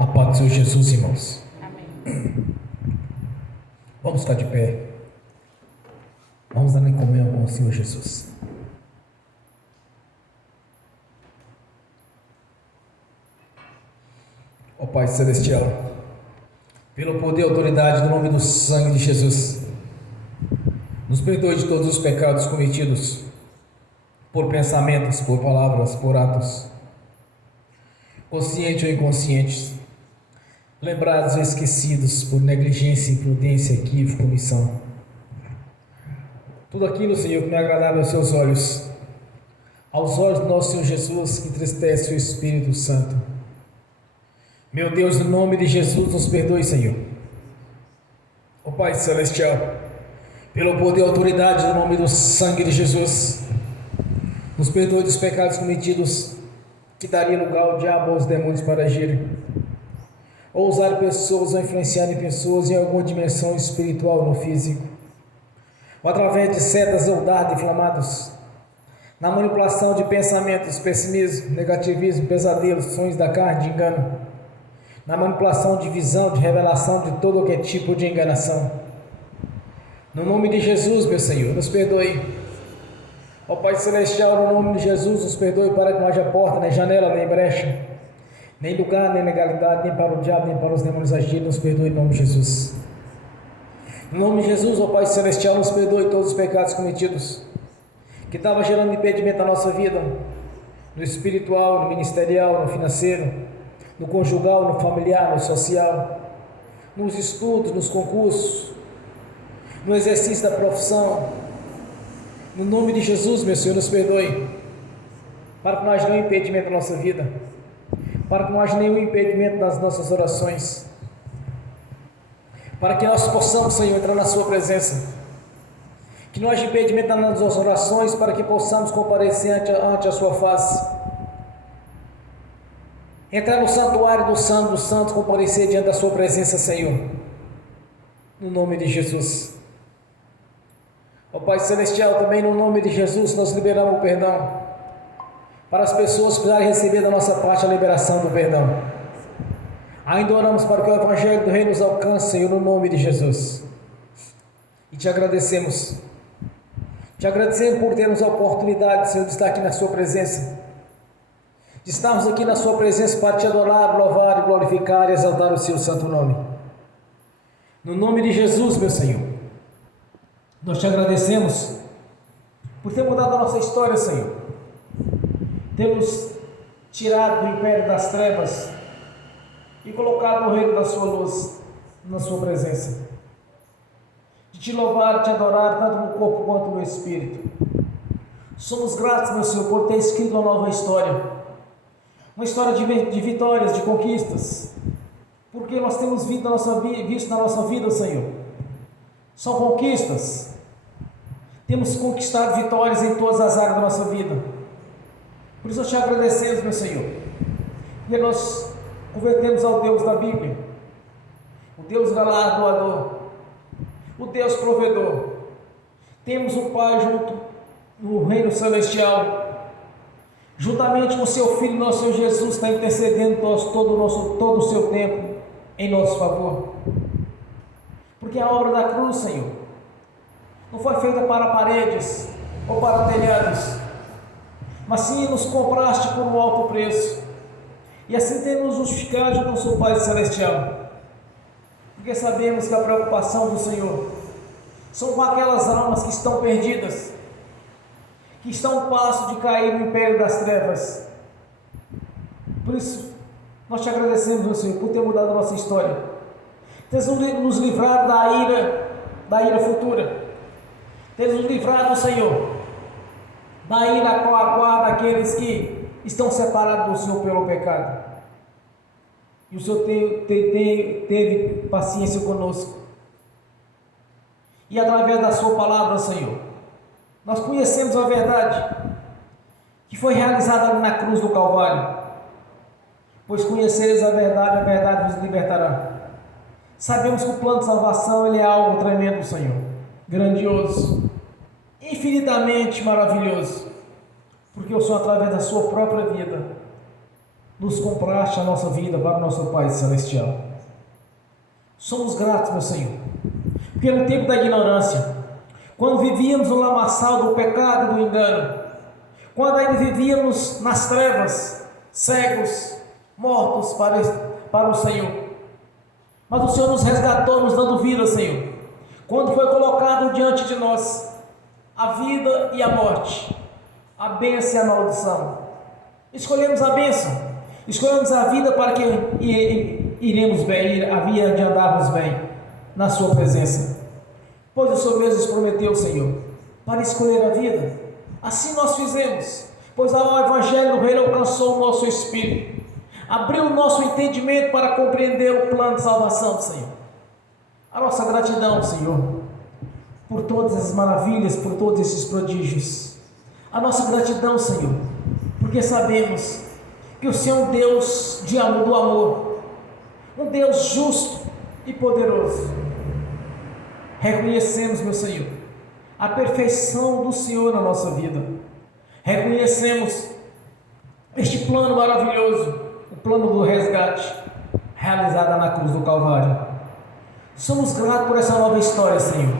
A paz do Senhor Jesus, irmãos. Amém. Vamos ficar de pé. Vamos dar em comunhão com o Senhor Jesus. Ó Pai Celestial, pelo poder e autoridade do nome do sangue de Jesus, nos perdoe de todos os pecados cometidos por pensamentos, por palavras, por atos, conscientes ou inconscientes, lembrados ou esquecidos por negligência, imprudência, equívoco, omissão. Tudo aquilo, Senhor, que não é agradável aos seus olhos, aos olhos do nosso Senhor Jesus, que entristece o Espírito Santo. Meu Deus, no nome de Jesus, nos perdoe, Senhor. Ó Pai Celestial, pelo poder e autoridade do nome do sangue de Jesus, nos perdoe dos pecados cometidos que daria lugar ao diabo ou aos demônios para agirem, ou usar pessoas ou influenciar em pessoas em alguma dimensão espiritual no físico, ou através de setas ou dardos inflamados, na manipulação de pensamentos, pessimismo, negativismo, pesadelos, sonhos da carne, de engano, na manipulação de visão, de revelação de todo qualquer tipo de enganação. No nome de Jesus, meu Senhor, nos perdoe. Ó Pai Celestial, no nome de Jesus, nos perdoe para que não haja porta, nem janela, nem brecha, nem lugar, nem legalidade, nem para o diabo, nem para os demônios agirem. Nos perdoe em nome de Jesus. No nome de Jesus, ó Pai Celestial, nos perdoe todos os pecados cometidos, que estavam gerando impedimento na nossa vida, no espiritual, no ministerial, no financeiro, no conjugal, no familiar, no social, nos estudos, nos concursos, no exercício da profissão. No nome de Jesus, meu Senhor, nos perdoe, para que não haja nenhum impedimento na nossa vida, para que não haja nenhum impedimento nas nossas orações, para que nós possamos, Senhor, entrar na sua presença, que não haja impedimento nas nossas orações, para que possamos comparecer ante a sua face, entrar no santuário do Santo dos Santos, comparecer diante da sua presença, Senhor, no nome de Jesus. Ó Pai Celestial, também no nome de Jesus, nós liberamos o perdão, para as pessoas precisarem receber da nossa parte a liberação do perdão. Ainda oramos para que o Evangelho do Reino nos alcance, Senhor, no nome de Jesus. E te agradecemos. Te agradecemos por termos a oportunidade, Senhor, de estar aqui na sua presença, de estarmos aqui na sua presença para te adorar, louvar, glorificar e exaltar o seu santo nome. No nome de Jesus, meu Senhor, nós te agradecemos por ter mudado a nossa história, Senhor. Temos tirado do império das trevas e colocado no reino da sua luz, na sua presença. De te louvar, te adorar, tanto no corpo quanto no espírito. Somos gratos, meu Senhor, por ter escrito uma nova história. Uma história de vitórias, de conquistas. Porque nós temos visto na nossa vida, Senhor. São conquistas. Temos conquistado vitórias em todas as áreas da nossa vida. Por isso nós te agradecemos, meu Senhor. Porque nós convertemos ao Deus da Bíblia, o Deus galardoador, o Deus provedor. Temos um Pai junto no reino celestial, juntamente com o seu Filho, nosso Senhor Jesus, está intercedendo todo o seu tempo em nosso favor. Porque a obra da cruz, Senhor, não foi feita para paredes ou para telhados, mas sim nos compraste por um alto preço, e assim temos justificado junto ao seu Pai Celestial, porque sabemos que a preocupação do Senhor são com aquelas almas que estão perdidas, que estão a um passo de cair no império das trevas. Por isso, nós te agradecemos, meu Senhor, por ter mudado a nossa história, ter nos livrado da ira futura, ter nos livrado, Senhor, da ira qual aguarda aqueles que estão separados do Senhor pelo pecado. E o Senhor teve paciência conosco. E através da sua palavra, Senhor, nós conhecemos a verdade que foi realizada ali na cruz do Calvário. Pois conhecereis a verdade vos libertará. Sabemos que o plano de salvação ele é algo tremendo, Senhor, grandioso, infinitamente maravilhoso, porque o Senhor, através da sua própria vida, nos compraste a nossa vida para o nosso Pai Celestial. Somos gratos, meu Senhor, porque no tempo da ignorância, quando vivíamos no lamaçal do pecado e do engano, quando ainda vivíamos nas trevas, cegos, mortos para o Senhor, mas o Senhor nos resgatou, nos dando vida, Senhor, quando foi colocado diante de nós a vida e a morte, a bênção e a maldição. Escolhemos a bênção, escolhemos a vida para que iremos bem, havia de andarmos bem na sua presença, pois o Senhor mesmo nos prometeu, Senhor, para escolher a vida. Assim nós fizemos, pois o Evangelho do Reino alcançou o nosso espírito, abriu o nosso entendimento para compreender o plano de salvação do Senhor. A nossa gratidão, Senhor, por todas as maravilhas, por todos esses prodígios. A nossa gratidão, Senhor, porque sabemos que o Senhor é um Deus de amor, do amor, um Deus justo e poderoso. Reconhecemos, meu Senhor, a perfeição do Senhor na nossa vida. Reconhecemos este plano maravilhoso, o plano do resgate, realizado na cruz do Calvário. Somos gratos por essa nova história, Senhor,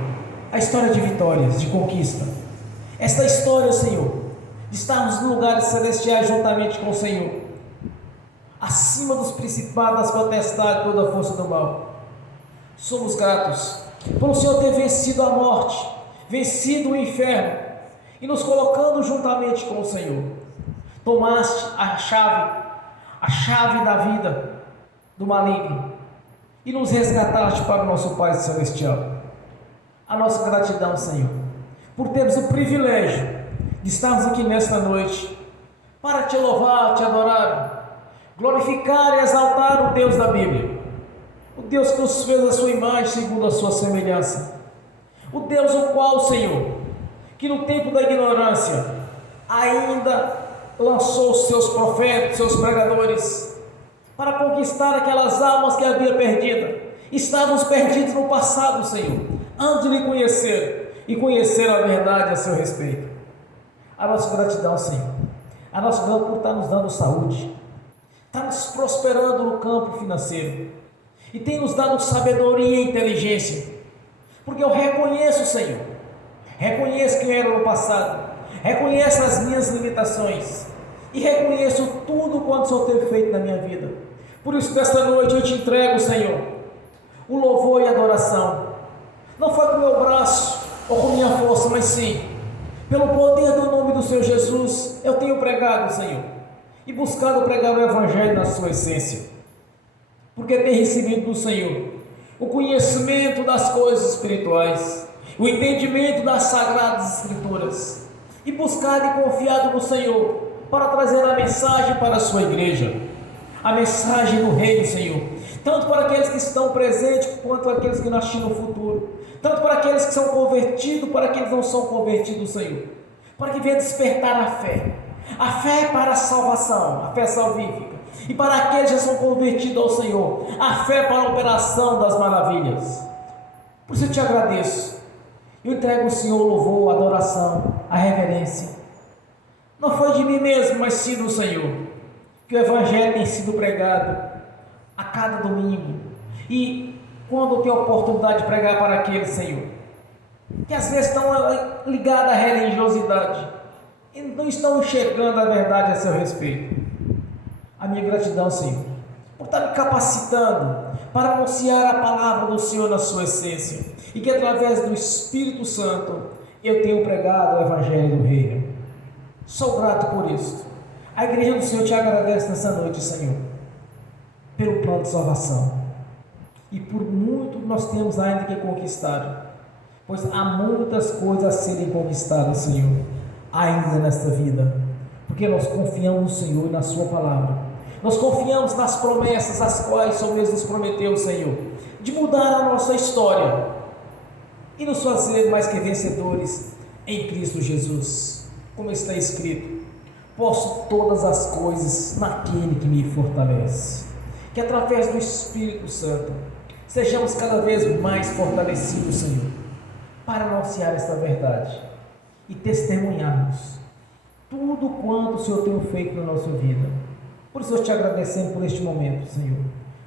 a história de vitórias, de conquista. Esta história, Senhor, de estarmos em lugares celestiais juntamente com o Senhor, acima dos principados, das potestades, toda a força do mal. Somos gratos por o Senhor ter vencido a morte, vencido o inferno, e nos colocando juntamente com o Senhor. Tomaste a chave da vida do maligno, e nos resgataste para o nosso Pai Celestial. A nossa gratidão, Senhor, por termos o privilégio de estarmos aqui nesta noite, para te louvar, te adorar, glorificar e exaltar o Deus da Bíblia, o Deus que nos fez a sua imagem segundo a sua semelhança, o Deus o qual, Senhor, que no tempo da ignorância ainda lançou os seus profetas, seus pregadores, para conquistar aquelas almas que havia perdido. Estávamos perdidos no passado, Senhor, antes de lhe conhecer e conhecer a verdade a seu respeito. A nossa gratidão, Senhor, a nossa gratidão por estar nos dando saúde, está nos prosperando no campo financeiro, e tem nos dado sabedoria e inteligência, porque eu reconheço, Senhor, reconheço quem era no passado, reconheço as minhas limitações, e reconheço tudo quanto o Senhor teve feito na minha vida. Por isso, nesta noite eu te entrego, Senhor, o louvor e a adoração. Não foi com o meu braço ou com minha força, mas sim pelo poder do nome do Senhor Jesus. Eu tenho pregado, Senhor, e buscado pregar o Evangelho na sua essência, porque tenho recebido do Senhor o conhecimento das coisas espirituais, o entendimento das sagradas Escrituras, e buscado e confiado no Senhor para trazer a mensagem para a sua igreja, a mensagem do reino, Senhor, tanto para aqueles que estão presentes, quanto para aqueles que nascem no futuro, tanto para aqueles que são convertidos, para aqueles que não são convertidos, Senhor, para que venha despertar a fé para a salvação, a fé salvífica, e para aqueles que já são convertidos ao Senhor, a fé para a operação das maravilhas. Por isso eu te agradeço, eu entrego ao Senhor o louvor, a adoração, a reverência. Não foi de mim mesmo, mas sim do Senhor, que o Evangelho tem sido pregado a cada domingo, e quando eu tenho a oportunidade de pregar para aqueles, Senhor, que às vezes estão ligados à religiosidade e não estão enxergando a verdade a seu respeito. A minha gratidão, Senhor, por estar me capacitando para anunciar a palavra do Senhor na sua essência, e que através do Espírito Santo eu tenho pregado o Evangelho do Reino. Sou grato por isso. A igreja do Senhor te agradece nessa noite, Senhor, pelo plano de salvação, e por muito nós temos ainda que conquistar, pois há muitas coisas a serem conquistadas, Senhor, ainda nesta vida, porque nós confiamos no Senhor e na sua palavra, nós confiamos nas promessas as quais o Senhor mesmo nos prometeu, Senhor, de mudar a nossa história e nos fazer mais que vencedores em Cristo Jesus, como está escrito: posso todas as coisas naquele que me fortalece. Que através do Espírito Santo sejamos cada vez mais fortalecidos, Senhor, para anunciar esta verdade e testemunharmos tudo quanto o Senhor tem feito na nossa vida, Por isso eu te agradecendo por este momento, Senhor,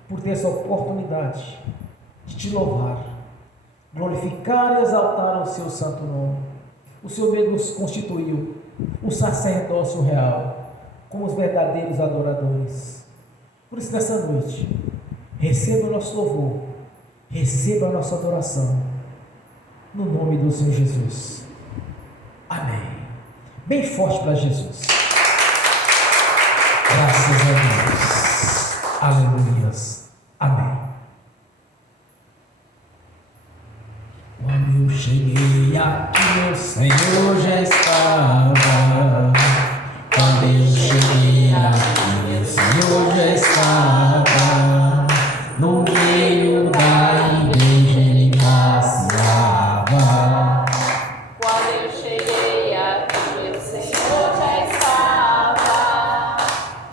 por ter essa oportunidade de te louvar, glorificar e exaltar o seu santo nome. O Senhor mesmo nos constituiu o sacerdócio real, como os verdadeiros adoradores. Por isso, nessa noite, receba o nosso louvor, receba a nossa adoração, no nome do Senhor Jesus. Amém. Bem forte para Jesus. Graças a Deus. Aleluias. Amém. Quando eu cheguei aqui, meu Senhor já estava. Quando eu cheguei aqui, meu Senhor já estava. No meio da igreja ele passeava. Quando eu cheguei aqui, meu Senhor já estava.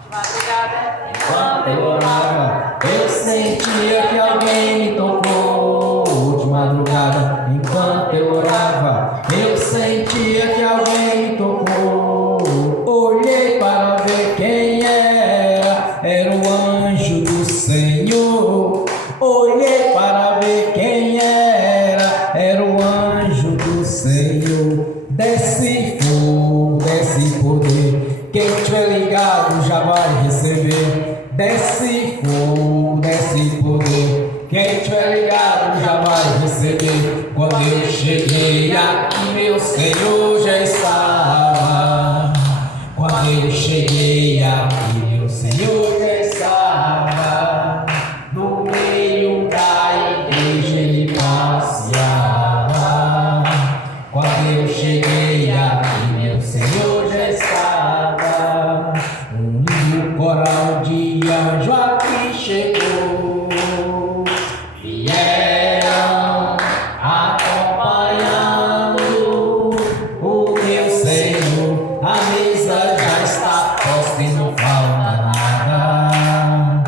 De madrugada, enquanto eu orava, eu sentia que alguém me tocou. De madrugada, enquanto eu orava, eu sentia que alguém me tocou. Olhei para ver quem era o anjo do Senhor. Olhei para ver quem era o anjo do Senhor. Desce fogo, desce poder, quem estiver ligado já vai receber. Desce fogo, desce poder, quem estiver ligado já vai receber. Quando eu cheguei aqui, meu Senhor já estava. Quando eu cheguei aqui, meu Senhor já estava. No meio da igreja ele passeava. Quando eu cheguei aqui, meu Senhor já estava. Um lindo coral de anjo aqui chegou. Vieram acompanhando o meu Senhor. A mesa já está posta e não falta nada.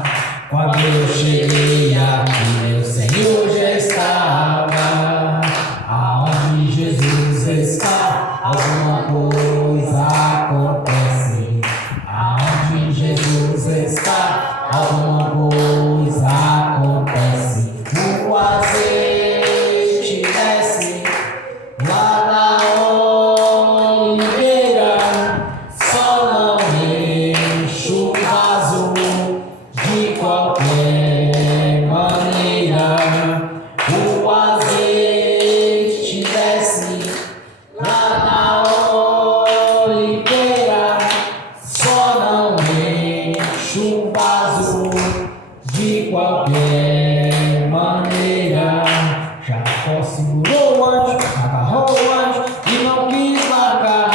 Quando eu cheguei aqui, meu Senhor já estava. Aonde Jesus está, alguma coisa acontece. Aonde Jesus está, alguma coisa acontece. O azeite desce lá na oliveira, só não enche o vaso de qualquer maneira. O azeite desce lá na oliveira, só não enche o vaso de qualquer maneira. Jacó segurou o anjo, agarrou o anjo e não quis largar.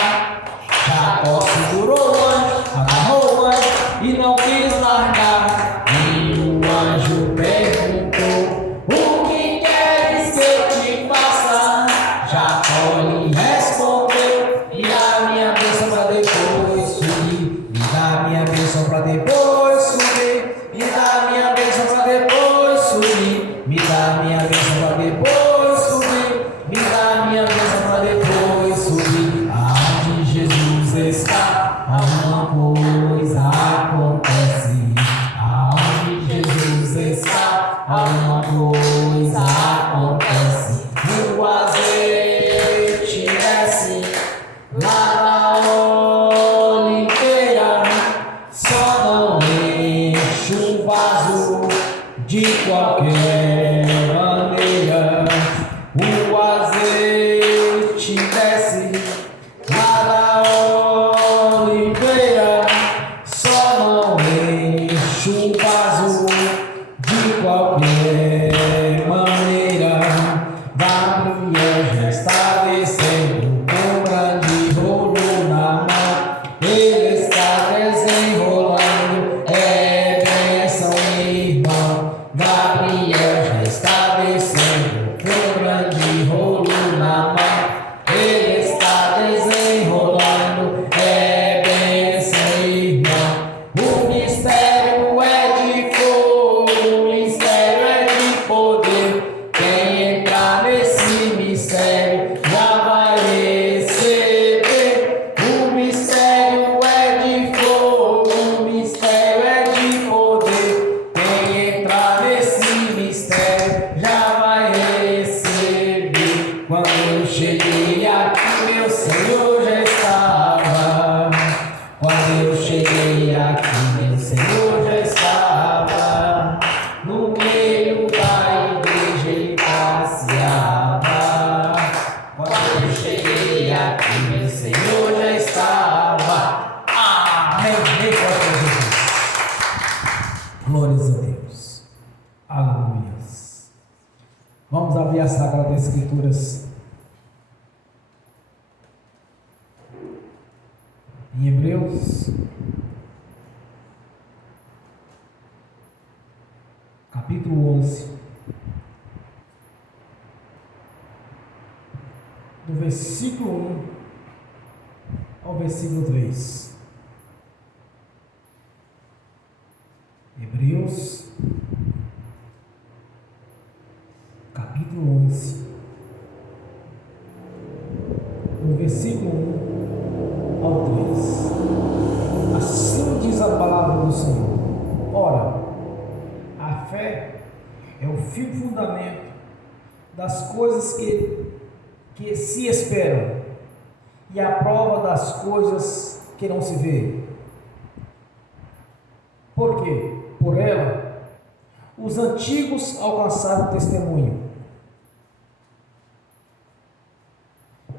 Jacó segurou o anjo, agarrou o anjo e não quis largar. E o anjo perguntou: o que queres que eu te faça? Jacó lhe respondeu: me dá minha bênção para depois subir. Me dá minha bênção para depois subir. Me dá minha bênção para depois subir. Me dá minha bênção para depois subir. Me dá minha bênção para depois subir. Aonde Jesus está, alguma coisa acontece. Aonde Jesus está, alguma coisa acontece. O azeite desce lá na oliveira, só não enche o vaso de qualquer maneira. O azeite desce lá na oliveira, só não enche o vaso de qualquer maneira. Gabriel já está descendo com grande rolo na mão. Ele está desenrolando, é bênção, irmão. Gabriel já está descendo com grande rolo na mão. Ele está desenrolando, é bênção, irmão. O mistério é de fogo, o mistério é de poder. Quem entrar nesse mistério já vai receber. O mistério é de fogo, o mistério Aleluia. Vamos abrir as Sagradas Escrituras em Hebreus, capítulo 11, do versículo 1 ao versículo 3. Hebreus, capítulo 11, do versículo 1 ao 3. Assim diz a palavra do Senhor. Ora, a fé é o firme fundamento das coisas que se esperam e a prova das coisas que não se vê. Por quê? Por ela, os antigos alcançaram testemunho.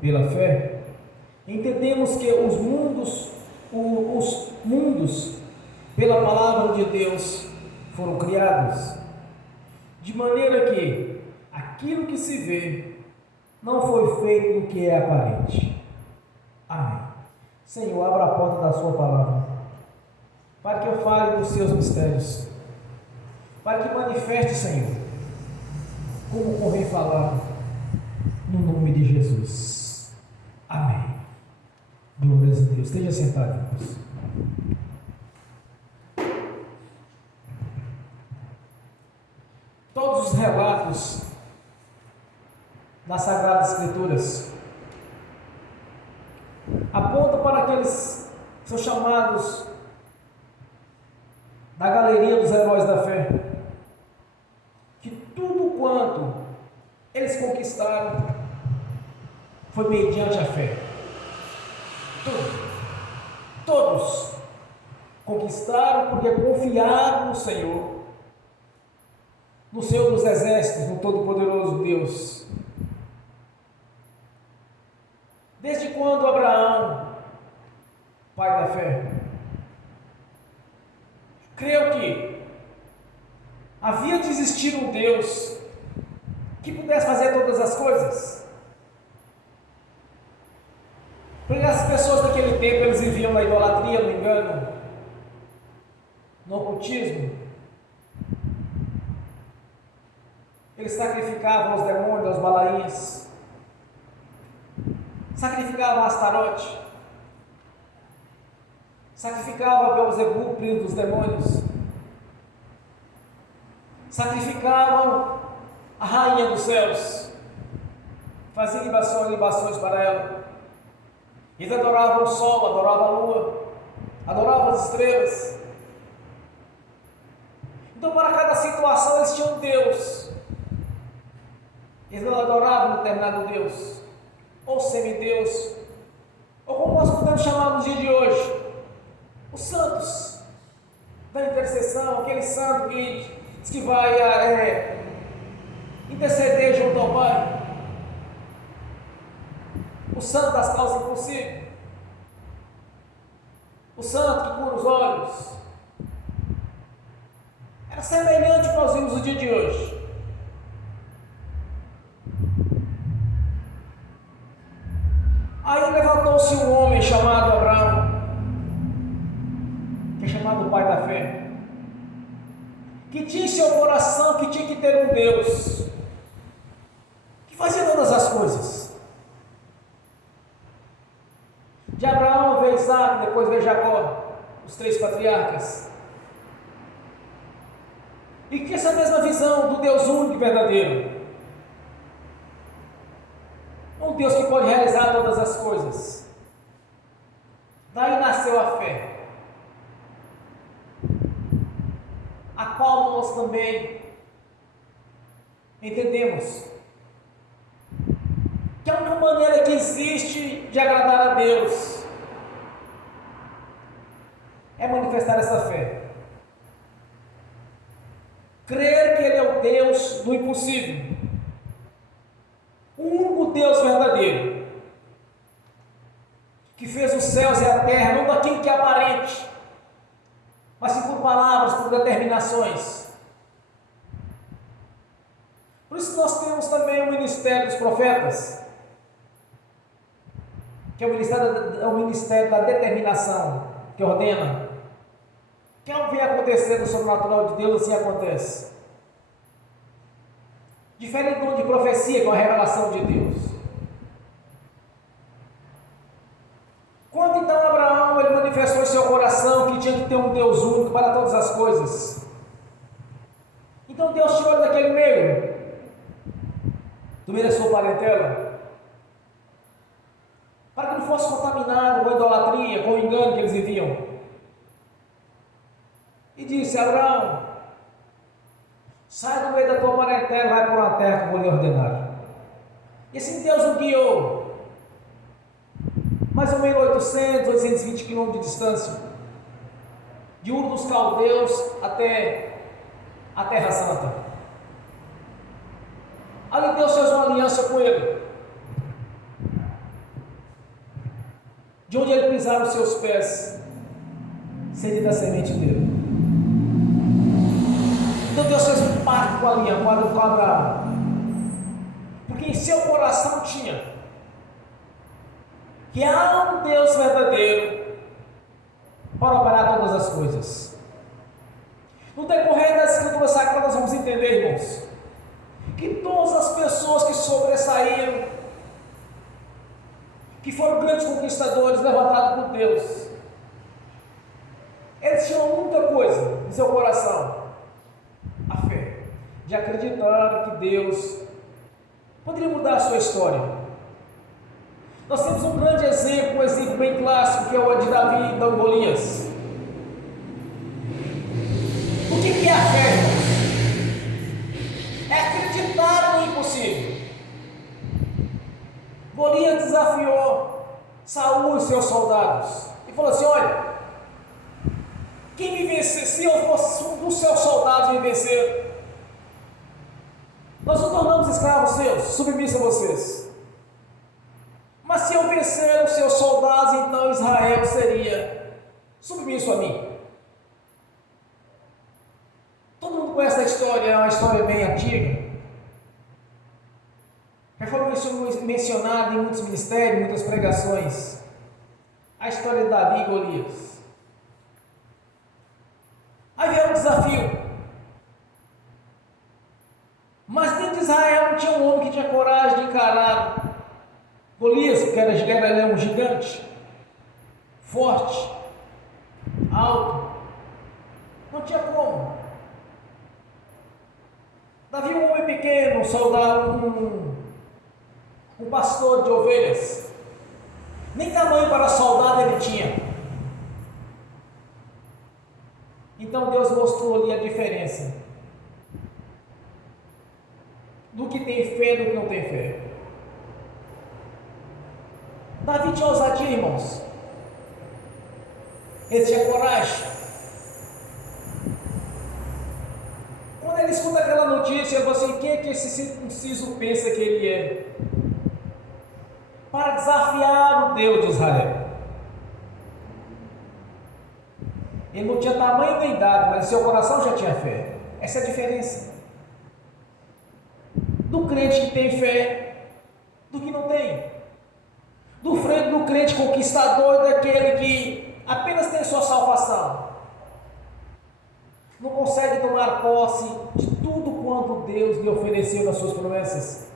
Pela fé, entendemos que os mundos, pela palavra de Deus, foram criados, de maneira que aquilo que se vê não foi feito do que é aparente. Amém. Senhor, abra a porta da sua palavra, para que eu fale dos seus mistérios, para que manifeste, Senhor, como convém falar, no nome de Jesus. Amém. Glórias a Deus. Esteja sentado, irmãos. Todos os relatos das Sagradas Escrituras apontam para aqueles que são chamados da galeria dos heróis da fé, que tudo quanto eles conquistaram foi mediante a fé. Todos conquistaram porque confiaram no Senhor, no Senhor dos Exércitos, no Todo-Poderoso Deus. Desde quando Abraão, pai da fé, creu que havia de existir um Deus que pudesse fazer todas as coisas. Porque as pessoas daquele tempo, eles viviam na idolatria, no engano, no ocultismo. Eles sacrificavam aos demônios, aos balaíns, sacrificavam a Astarote, sacrificavam a Beelzebub, príncipe dos demônios, sacrificavam a rainha dos céus, faziam libações para ela. Eles adoravam o sol, adoravam a lua, adoravam as estrelas. Então, para cada situação, eles tinham um Deus. Eles não adoravam um determinado Deus, ou semideus, ou como nós podemos chamar nos dias de hoje, os santos da intercessão, aquele santo que diz que vai interceder junto ao Pai. O santo das causas impossíveis, o santo que cura os olhos. Era semelhante ao que nós vimos no dia de hoje. Aí levantou-se um homem chamado Abraão, que é chamado o pai da fé, que tinha em seu coração que tinha que ter um Deus que fazia todas as coisas. De Abraão veio Isaac, depois veio Jacó, os 3 patriarcas. E que essa mesma visão do Deus único e verdadeiro, um Deus que pode realizar todas as coisas. Daí nasceu a fé, a qual nós também entendemos que a única maneira que existe de agradar a Deus é manifestar essa fé. Crer que Ele é o Deus do impossível, o único Deus verdadeiro, que fez os céus e a terra, não daquilo que é aparente, mas sim por palavras, por determinações. Por isso nós temos também o ministério dos profetas, que é o ministério da determinação, que ordena. Que algo vem acontecer no sobrenatural de Deus, assim acontece. Diferente do de profecia, que é uma revelação de Deus. Quando então Abraão ele manifestou em seu coração que tinha que ter um Deus único para todas as coisas, então Deus tirou daquele meio, do meio da sua parentela, para que não fosse contaminado com a idolatria, com o engano que eles viviam. E disse: Abraão, sai do meio da tua parentela, vai para uma terra que eu vou lhe ordenar. E assim Deus o guiou, mais ou menos 820 quilômetros de distância, de Ur dos Caldeus até a Terra Santa. Ali Deus fez uma aliança com ele, de onde ele pisar os seus pés, seria da semente dele. Então Deus fez um pacto com a aliança, com Abraão, porque em seu coração tinha que há um Deus verdadeiro para operar todas as coisas. No decorrer das Escrituras Sagradas, vamos entender, irmãos, que todas as pessoas que sobressaíram, que foram grandes conquistadores levantados por Deus, eles tinham muita coisa em seu coração: a fé, de acreditar que Deus poderia mudar a sua história. Nós temos um grande exemplo, um exemplo bem clássico, que é o de Davi e de Golias. O que é a fé, irmãos? É acreditar no impossível. Golias desafiou Saul e seus soldados e falou assim: olha, quem me vencer, se eu fosse um dos seus soldados me vencer, nós nos tornamos escravos seus, submissos a vocês. Mas se eu vencer os seus soldados, então Israel seria submisso a mim. Todo mundo conhece a história, é uma história bem antiga. Já foi mencionada em muitos ministérios, muitas pregações. A história de Davi e Golias. Aí veio um desafio. Mas dentro de Israel não tinha um homem que tinha coragem de encarar Golias, porque era um gigante, forte, alto, não tinha como. Davi, um homem pequeno, um soldado, um pastor de ovelhas, nem tamanho para soldado ele tinha. Então Deus mostrou ali a diferença do que tem fé e do que não tem fé. Davi tinha ousadia, irmãos. Ele tinha coragem. Quando ele escuta aquela notícia, ele fala assim: quem é que esse circunciso pensa que ele é? Para desafiar o Deus de Israel. Ele não tinha tamanho nem idade, mas seu coração já tinha fé. Essa é a diferença do crente que tem fé do que não tem. Do crente conquistador, daquele que apenas tem sua salvação, não consegue tomar posse de tudo quanto Deus lhe ofereceu nas suas promessas,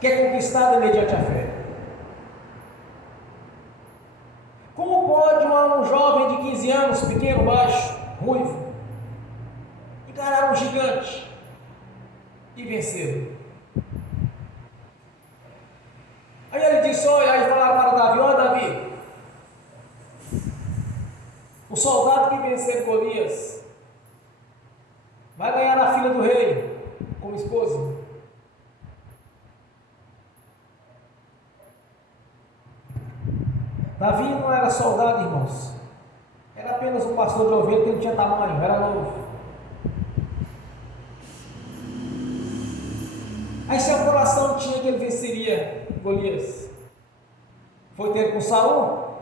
que é conquistado mediante a fé. Como pode um jovem de 15 anos, pequeno, baixo, ruivo, encarar um gigante e vencê-lo? Aí ele disse: olha, aí falaram para Davi: ó Davi, o soldado que vencer Golias vai ganhar a filha do rei como esposa. Davi não era soldado, irmãos, era apenas um pastor de ovelha que não tinha tamanho, era novo. Aí seu coração tinha que ele venceria Golias. Foi ter com Saul.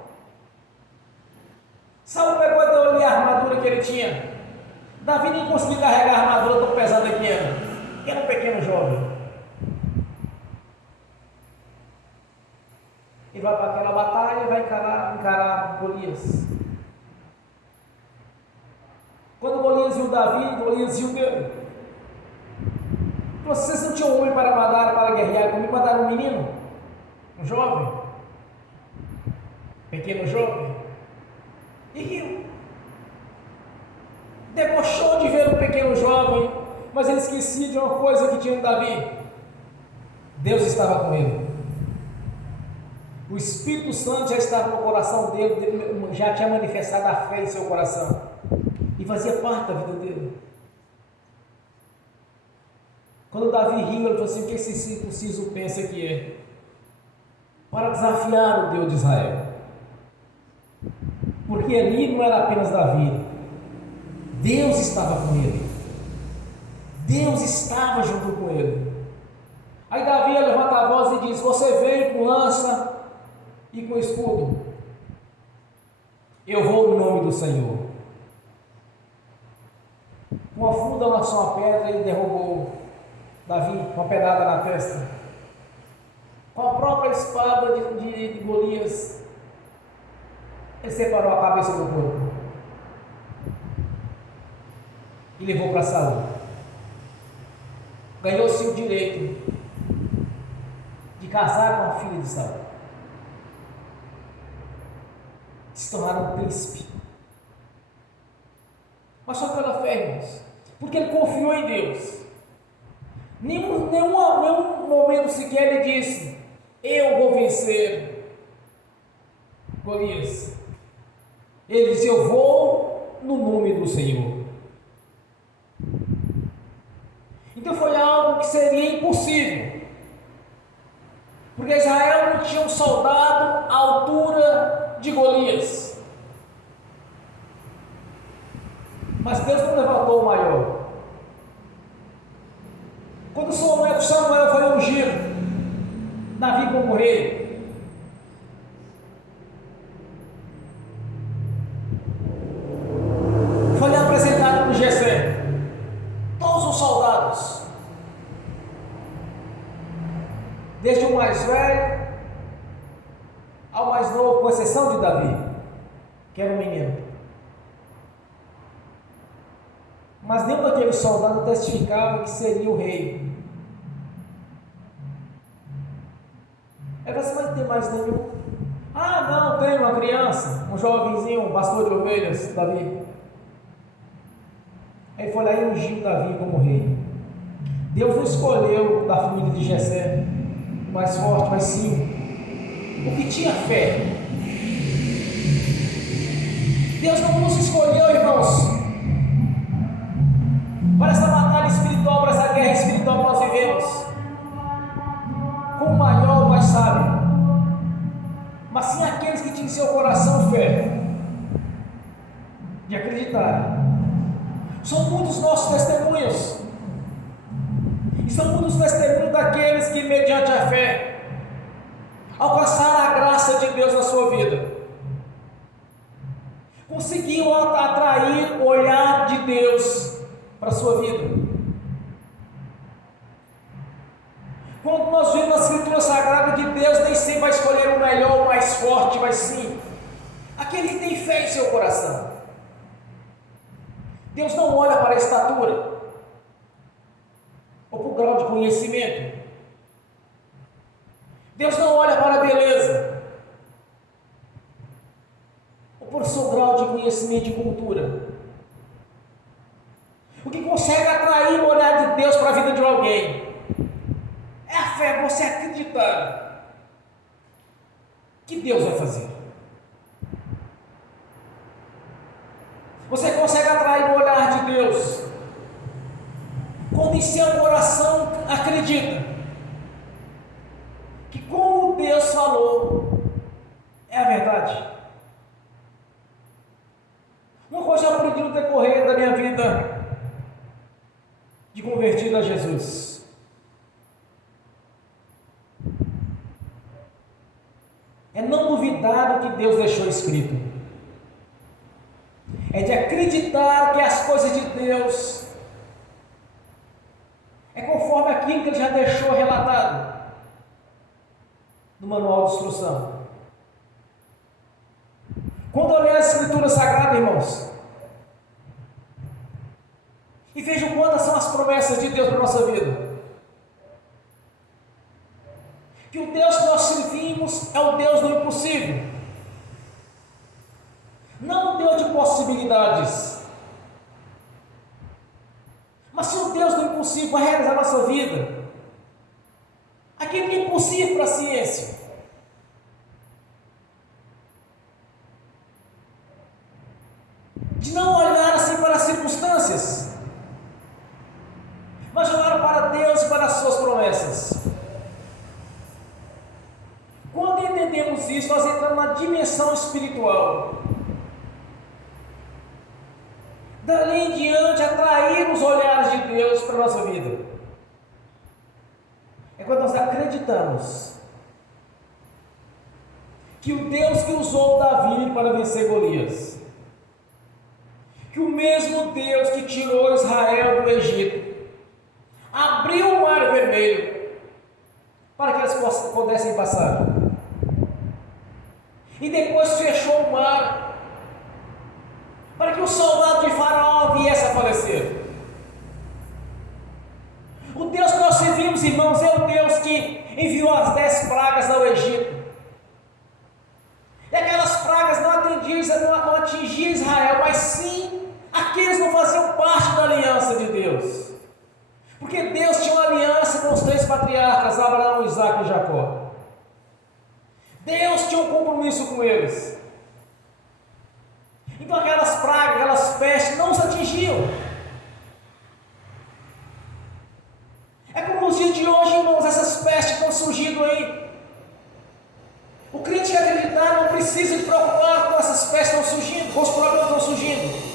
Saul pegou e deu ali a armadura que ele tinha. Davi nem conseguiu carregar a armadura tão pesada que era. Era um pequeno jovem. Ele vai para aquela batalha e vai encarar Golias. Quando Golias viu Davi, Golias viu Deus. Vocês não tinham homem para mandar, para guerrear comigo, mandaram um menino, um jovem, pequeno jovem, e riu. Debochou de ver um pequeno jovem, mas ele esquecia de uma coisa que tinha em Davi: Deus estava com ele. O Espírito Santo já estava no coração dele, já tinha manifestado a fé em seu coração, e fazia parte da vida dele. Quando Davi riu, ele falou assim: o que esse circunciso pensa que é? Para desafiar o Deus de Israel. Porque ali não era apenas Davi, Deus estava com ele. Deus estava junto com ele. Aí Davi levanta a voz e diz: você vem com lança e com escudo, eu vou no nome do Senhor. Com a funda lançou uma pedra e derrubou Davi com uma pedrada na testa. Com a própria espada de Golias, ele separou a cabeça do corpo e levou para Saul. Ganhou-se o direito de casar com a filha de Saul, se tornar um príncipe. Mas só pela fé, irmãos, porque ele confiou em Deus. Nenhum momento sequer ele disse: eu vou vencer Golias. Ele disse: eu vou no nome do Senhor. Então foi algo que seria impossível, porque Israel não tinha um soldado à altura de Golias. Mas Deus não levantou o maior. Quando Samuel foi ungir Davi como rei, foi apresentado por Jessé todos os soldados, desde o mais velho ao mais novo, com exceção de Davi, que era um menino. Mas nenhum daqueles soldados testificava que seria o rei. Ele falou assim: mas não tem mais nenhum? Ah, não, tem uma criança, um jovenzinho, um pastor de ovelhas, Davi. Ele foi lá e ungiu Davi como rei. Deus não escolheu da família de Jessé o mais forte, mas sim o que tinha fé. Deus não nos escolheu, irmãos, para essa batalha espiritual, para essa guerra espiritual que nós vivemos, com o maior, o mais sábio, mas sim aqueles que tinham em seu coração fé, de acreditar. São muitos nossos testemunhos, e são muitos testemunhos daqueles que, mediante a fé, alcançaram a graça de Deus na sua vida, conseguiu atrair o olhar de Deus para a sua vida. Quando nós vemos na Escritura Sagrada que Deus nem sempre vai escolher o melhor, o mais forte, mas sim aquele que tem fé em seu coração. Deus não olha para a estatura ou para o grau de conhecimento. Deus não olha para a beleza ou por seu grau de conhecimento e cultura. O que consegue atrair o olhar de Deus para a vida de alguém é a fé, você acreditar que Deus vai fazer. Você consegue atrair o olhar de Deus quando em seu coração acredita que como Deus falou é a verdade. Uma coisa eu aprendi no decorrer da minha vida de convertido a Jesus: é não duvidar do que Deus deixou escrito, é de acreditar que as coisas de Deus é conforme daquilo que ele já deixou relatado no manual de instrução. Quando eu leio a Escritura Sagrada, irmãos, e vejo quantas são as promessas de Deus para a nossa vida, que o Deus que nós servimos é o Deus do impossível, não o Deus de possibilidades, mas sim o Deus do impossível para realizar a nossa vida, aquilo que é impossível para a ciência. De não olhar assim para as circunstâncias, mas olhar para Deus e para as suas promessas. Quando entendemos isso, nós entramos na dimensão espiritual. Dali em diante, atrair os olhares de Deus para a nossa vida. É quando nós acreditamos que o Deus que usou Davi para vencer Golias, que o mesmo Deus que tirou Israel do Egito, abriu o mar vermelho para que eles pudessem passar, e depois fechou o mar para que o soldado de Faraó viesse a falecer. O Deus que nós servimos, irmãos, é o Deus que enviou as 10 pragas ao Egito, e aquelas pragas não atingiam Israel, mas sim aqueles que não faziam parte da aliança de Deus, porque Deus tinha uma aliança com os 3 patriarcas, Abraão, Isaque e Jacó. Deus tinha um compromisso com eles. Então aquelas pragas, aquelas pestes não os atingiam. É como nos dias de hoje, irmãos, essas pestes estão surgindo aí. O crente que acreditar não precisa se preocupar com essas pestes estão surgindo, com os problemas estão surgindo.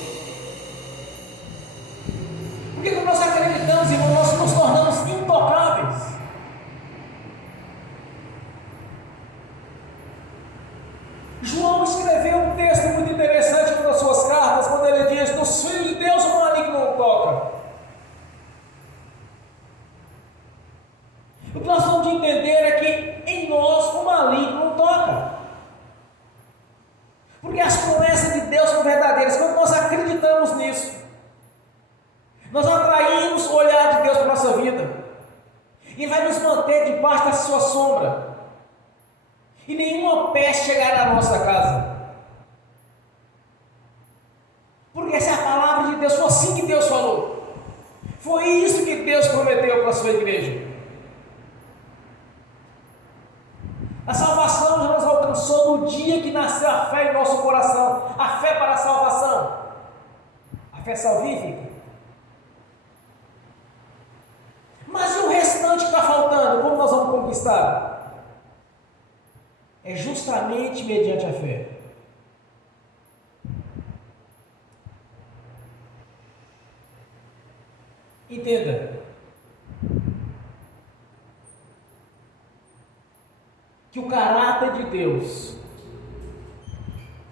Porque quando nós acreditamos, irmãos, nós nos tornamos intocáveis. João escreveu um texto muito interessante nas suas cartas, quando ele diz: dos filhos de Deus o maligno não toca. O que nós vamos entender é que em nós o maligno não toca, porque as promessas de Deus são verdadeiras. Quando nós acreditamos nisso, nós atraímos o olhar de Deus para a nossa vida, e vai nos manter debaixo da sua sombra, e nenhuma peste chegará à nossa casa, porque essa é a palavra de Deus. Foi assim que Deus falou, foi isso que Deus prometeu para a sua igreja. A salvação já nos alcançou no dia que nasceu a fé em nosso coração, a fé para a salvação, a fé salvífica. Mas e o restante que está faltando, como nós vamos conquistar? É justamente mediante a fé. Entenda que o caráter de Deus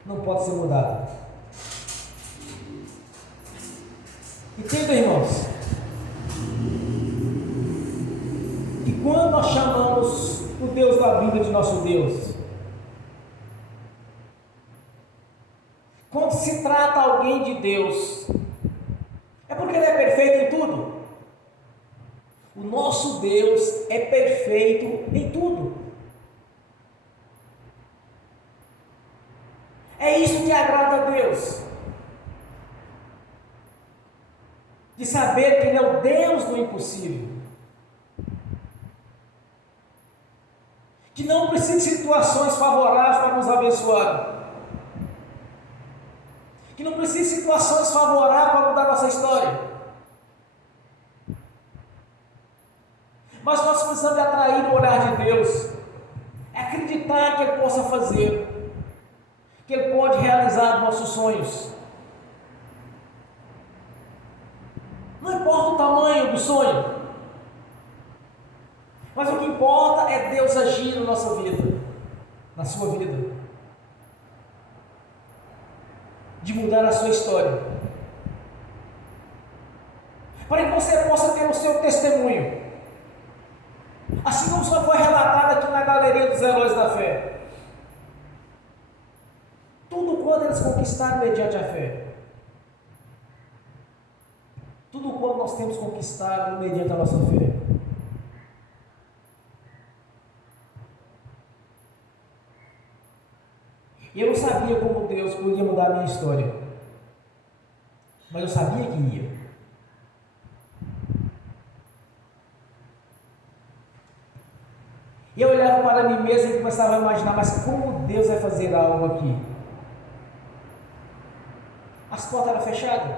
não pode ser mudado. Entenda, irmãos, que quando nós chamamos o Deus da Bíblia de nosso Deus, quando se trata alguém de Deus, é porque Ele é perfeito em tudo. O nosso Deus é perfeito em tudo. É isso que agrada a Deus, de saber que Ele é o Deus do impossível, que não precisa de situações favoráveis para nos abençoar, que não precisa de situações favoráveis para mudar nossa história, mas nós precisamos de atrair o olhar de Deus, acreditar que Ele possa fazer, que Ele pode realizar nossos sonhos. Não importa o tamanho do sonho, mas o que importa é Deus agir na nossa vida, na sua vida, de mudar a sua história, para que você possa ter o seu testemunho, Assim como só foi relatado aqui na galeria dos heróis da fé. Tudo quanto eles conquistaram mediante a fé. Tudo quanto nós temos conquistado mediante a nossa fé. E eu não sabia como Deus podia mudar a minha história. Mas eu sabia que ia. E eu olhava para mim mesmo e começava a imaginar, mas como Deus vai fazer algo aqui? As portas eram fechadas.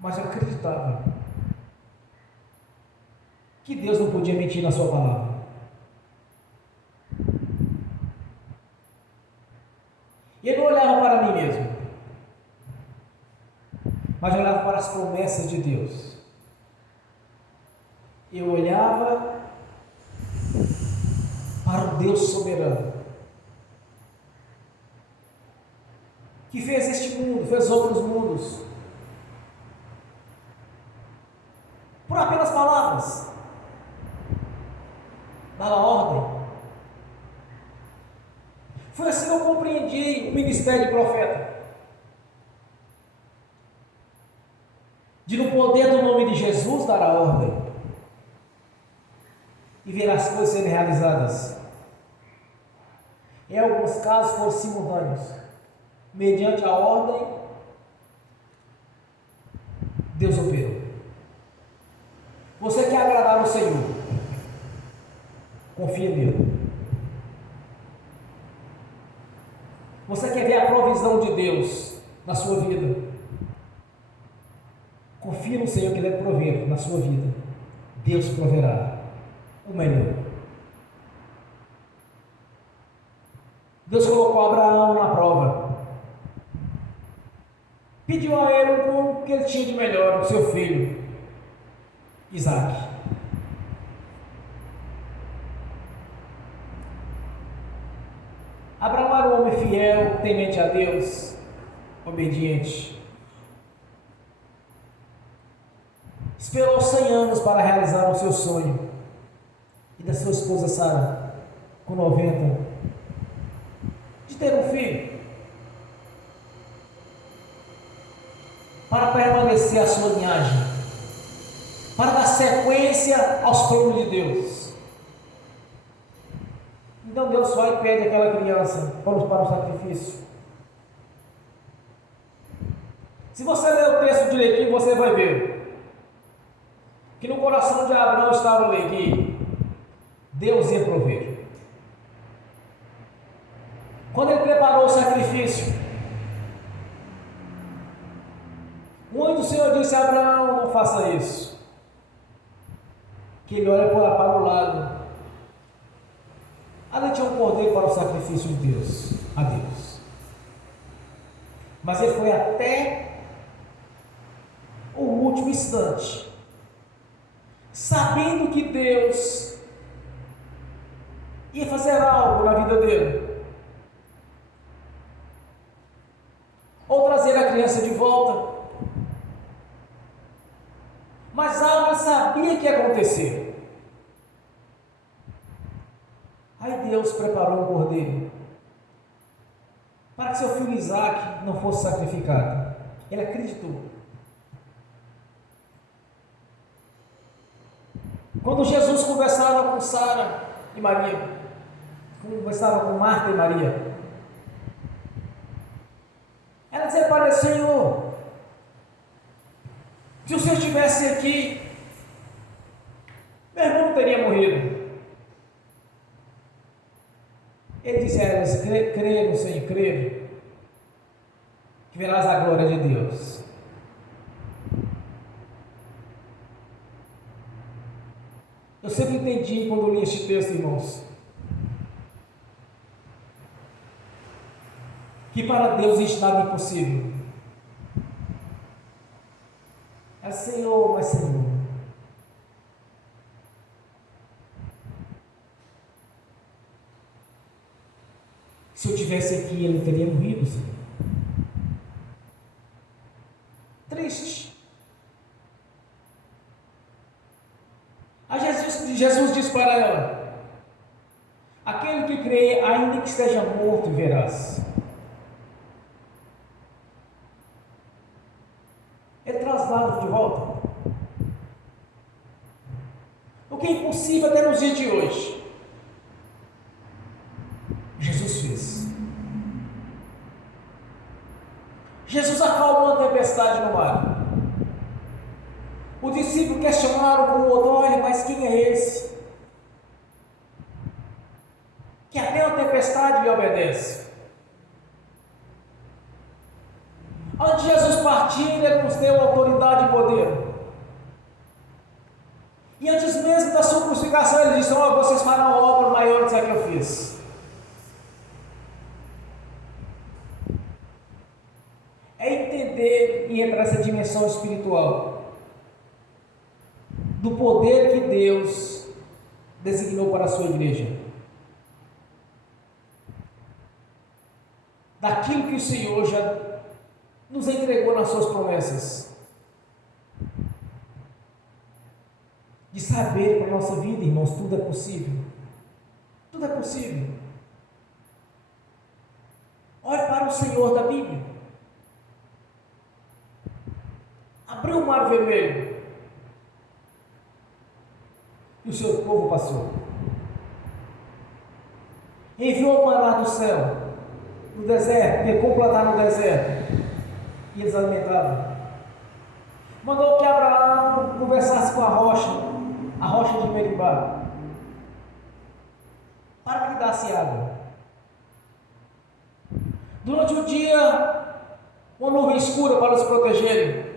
Mas eu acreditava que Deus não podia mentir na sua palavra. E eu não olhava para mim mesmo, mas eu olhava para as promessas de Deus. Eu olhava para o Deus soberano, que fez este mundo, fez outros mundos, por apenas palavras, dava ordem. Foi assim que eu compreendi o ministério de profeta. De no poder do nome de Jesus dar a ordem e ver as coisas serem realizadas. Em alguns casos foram simultâneos. Mediante a ordem, Deus operou. Você quer agradar o Senhor? Confia nele. Você quer ver a provisão de Deus na sua vida? Confia no Senhor que Ele vai prover na sua vida. Deus proverá o melhor. Deus colocou Abraão na prova. Pediu a ele o que ele tinha de melhor, o seu filho, Isaque. Abraão era um homem fiel, temente a Deus, obediente. Esperou 100 anos para realizar o seu sonho. E da sua esposa Sara, com 90, de ter um filho. Para permanecer a sua linhagem. Para dar sequência aos planos de Deus. Então Deus vai e pede aquela criança para o sacrifício. Se você ler o texto direitinho, você vai ver que no coração de Abraão estava alegria. Deus ia prover. Quando ele preparou o sacrifício, o anjo do Senhor disse a Abraão: não faça isso. Que ele olha para o lado. Ali tinha um cordeiro para o sacrifício de Deus, a Deus. Mas ele foi até o último instante, sabendo que Deus ia fazer algo na vida dele, ou trazer a criança de volta, mas algo ele sabia que ia acontecer. Aí Deus preparou um cordeiro para que seu filho Isaque não fosse sacrificado. Ele acreditou. Quando Jesus conversava com Sara e Maria, conversava com Marta e Maria, ela dizia para ele: Senhor, se o Senhor estivesse aqui, meu irmão não teria morrido. Ele disse a elas: crê no Senhor, crê, que verás a glória de Deus. Eu sempre entendi quando li este texto, irmãos, que para Deus existe nada impossível. É Senhor, mas Senhor, se eu tivesse aqui, ele teria morrido, Senhor. Triste. para ela: aquele que crê, ainda que esteja morto, verás. Ele traz dados de volta. O que é impossível até nos dias de hoje, Jesus fez. Jesus acalmou a tempestade no mar. Os discípulos questionaram com o outro: olha, mas quem é esse que até a tempestade lhe obedece? Antes de Jesus partir, Ele nos deu autoridade e poder. E antes mesmo da sua crucificação, Ele disse: oh, vocês farão obra maior do que a que eu fiz. É entender e entrar nessa dimensão espiritual do poder que Deus designou para a sua igreja, daquilo que o Senhor já nos entregou nas suas promessas, de saber para a nossa vida, irmãos, tudo é possível. Tudo é possível. Olhe para o Senhor da Bíblia. Abriu o mar vermelho e o seu povo passou. Enviou o maná do céu no deserto, pegou plantar no deserto e eles alimentavam. Mandou que Abraão conversasse com a rocha de Meribá, para que lhe desse água. Durante o dia, uma nuvem escura para os protegerem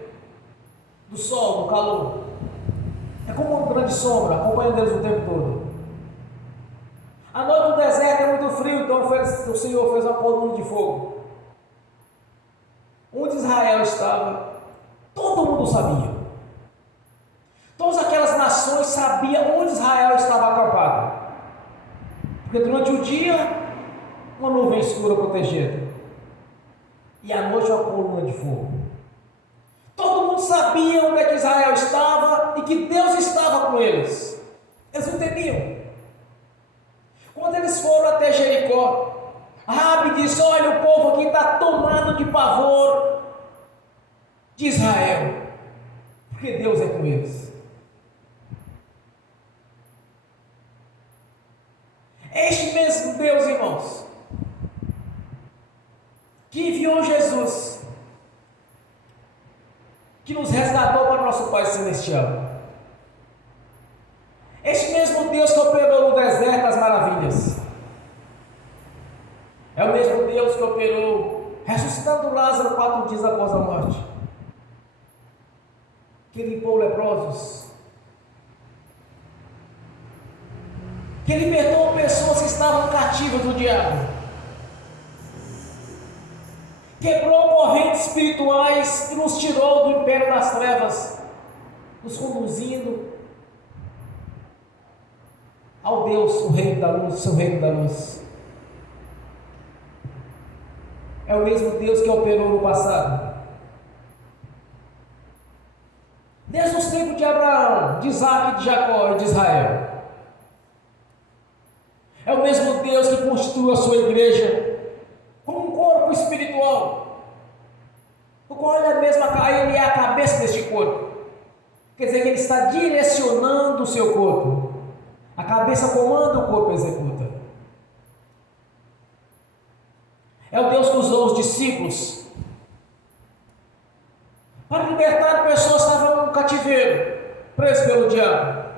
do sol, do calor. É como uma grande sombra, acompanhando eles o tempo todo. A noite no deserto é muito frio, então o Senhor fez uma coluna de fogo. Onde Israel estava, todo mundo sabia. Todas aquelas nações sabiam onde Israel estava acampado. Porque durante o dia, uma nuvem escura protegendo. E à noite, uma coluna de fogo. Todo mundo sabia onde é que Israel estava e que Deus estava com eles. Eles não temiam. Quando eles foram até Jericó, Raabe disse: olha, o povo aqui está tomado de pavor de Israel, porque Deus é com eles. Este mesmo Deus, irmãos, que enviou Jesus, que nos resgatou para o nosso Pai Celestial. Este mesmo Deus que operou no deserto as maravilhas, é o mesmo Deus que operou ressuscitando Lázaro 4 dias após a morte, que limpou leprosos, que libertou pessoas que estavam cativas do diabo, quebrou correntes espirituais e nos tirou do império das trevas, nos conduzindo ao Deus, o reino da luz, o seu reino da luz. É o mesmo Deus que operou no passado, desde os tempos de Abraão, de Isaac, de Jacó e de Israel. É o mesmo Deus que constituiu a sua igreja como um corpo espiritual, o qual ele é a cabeça deste corpo. Quer dizer que ele está direcionando o seu corpo. A cabeça comanda, o corpo executa. É o Deus que usou os discípulos para libertar pessoas que estavam no cativeiro, presos pelo diabo,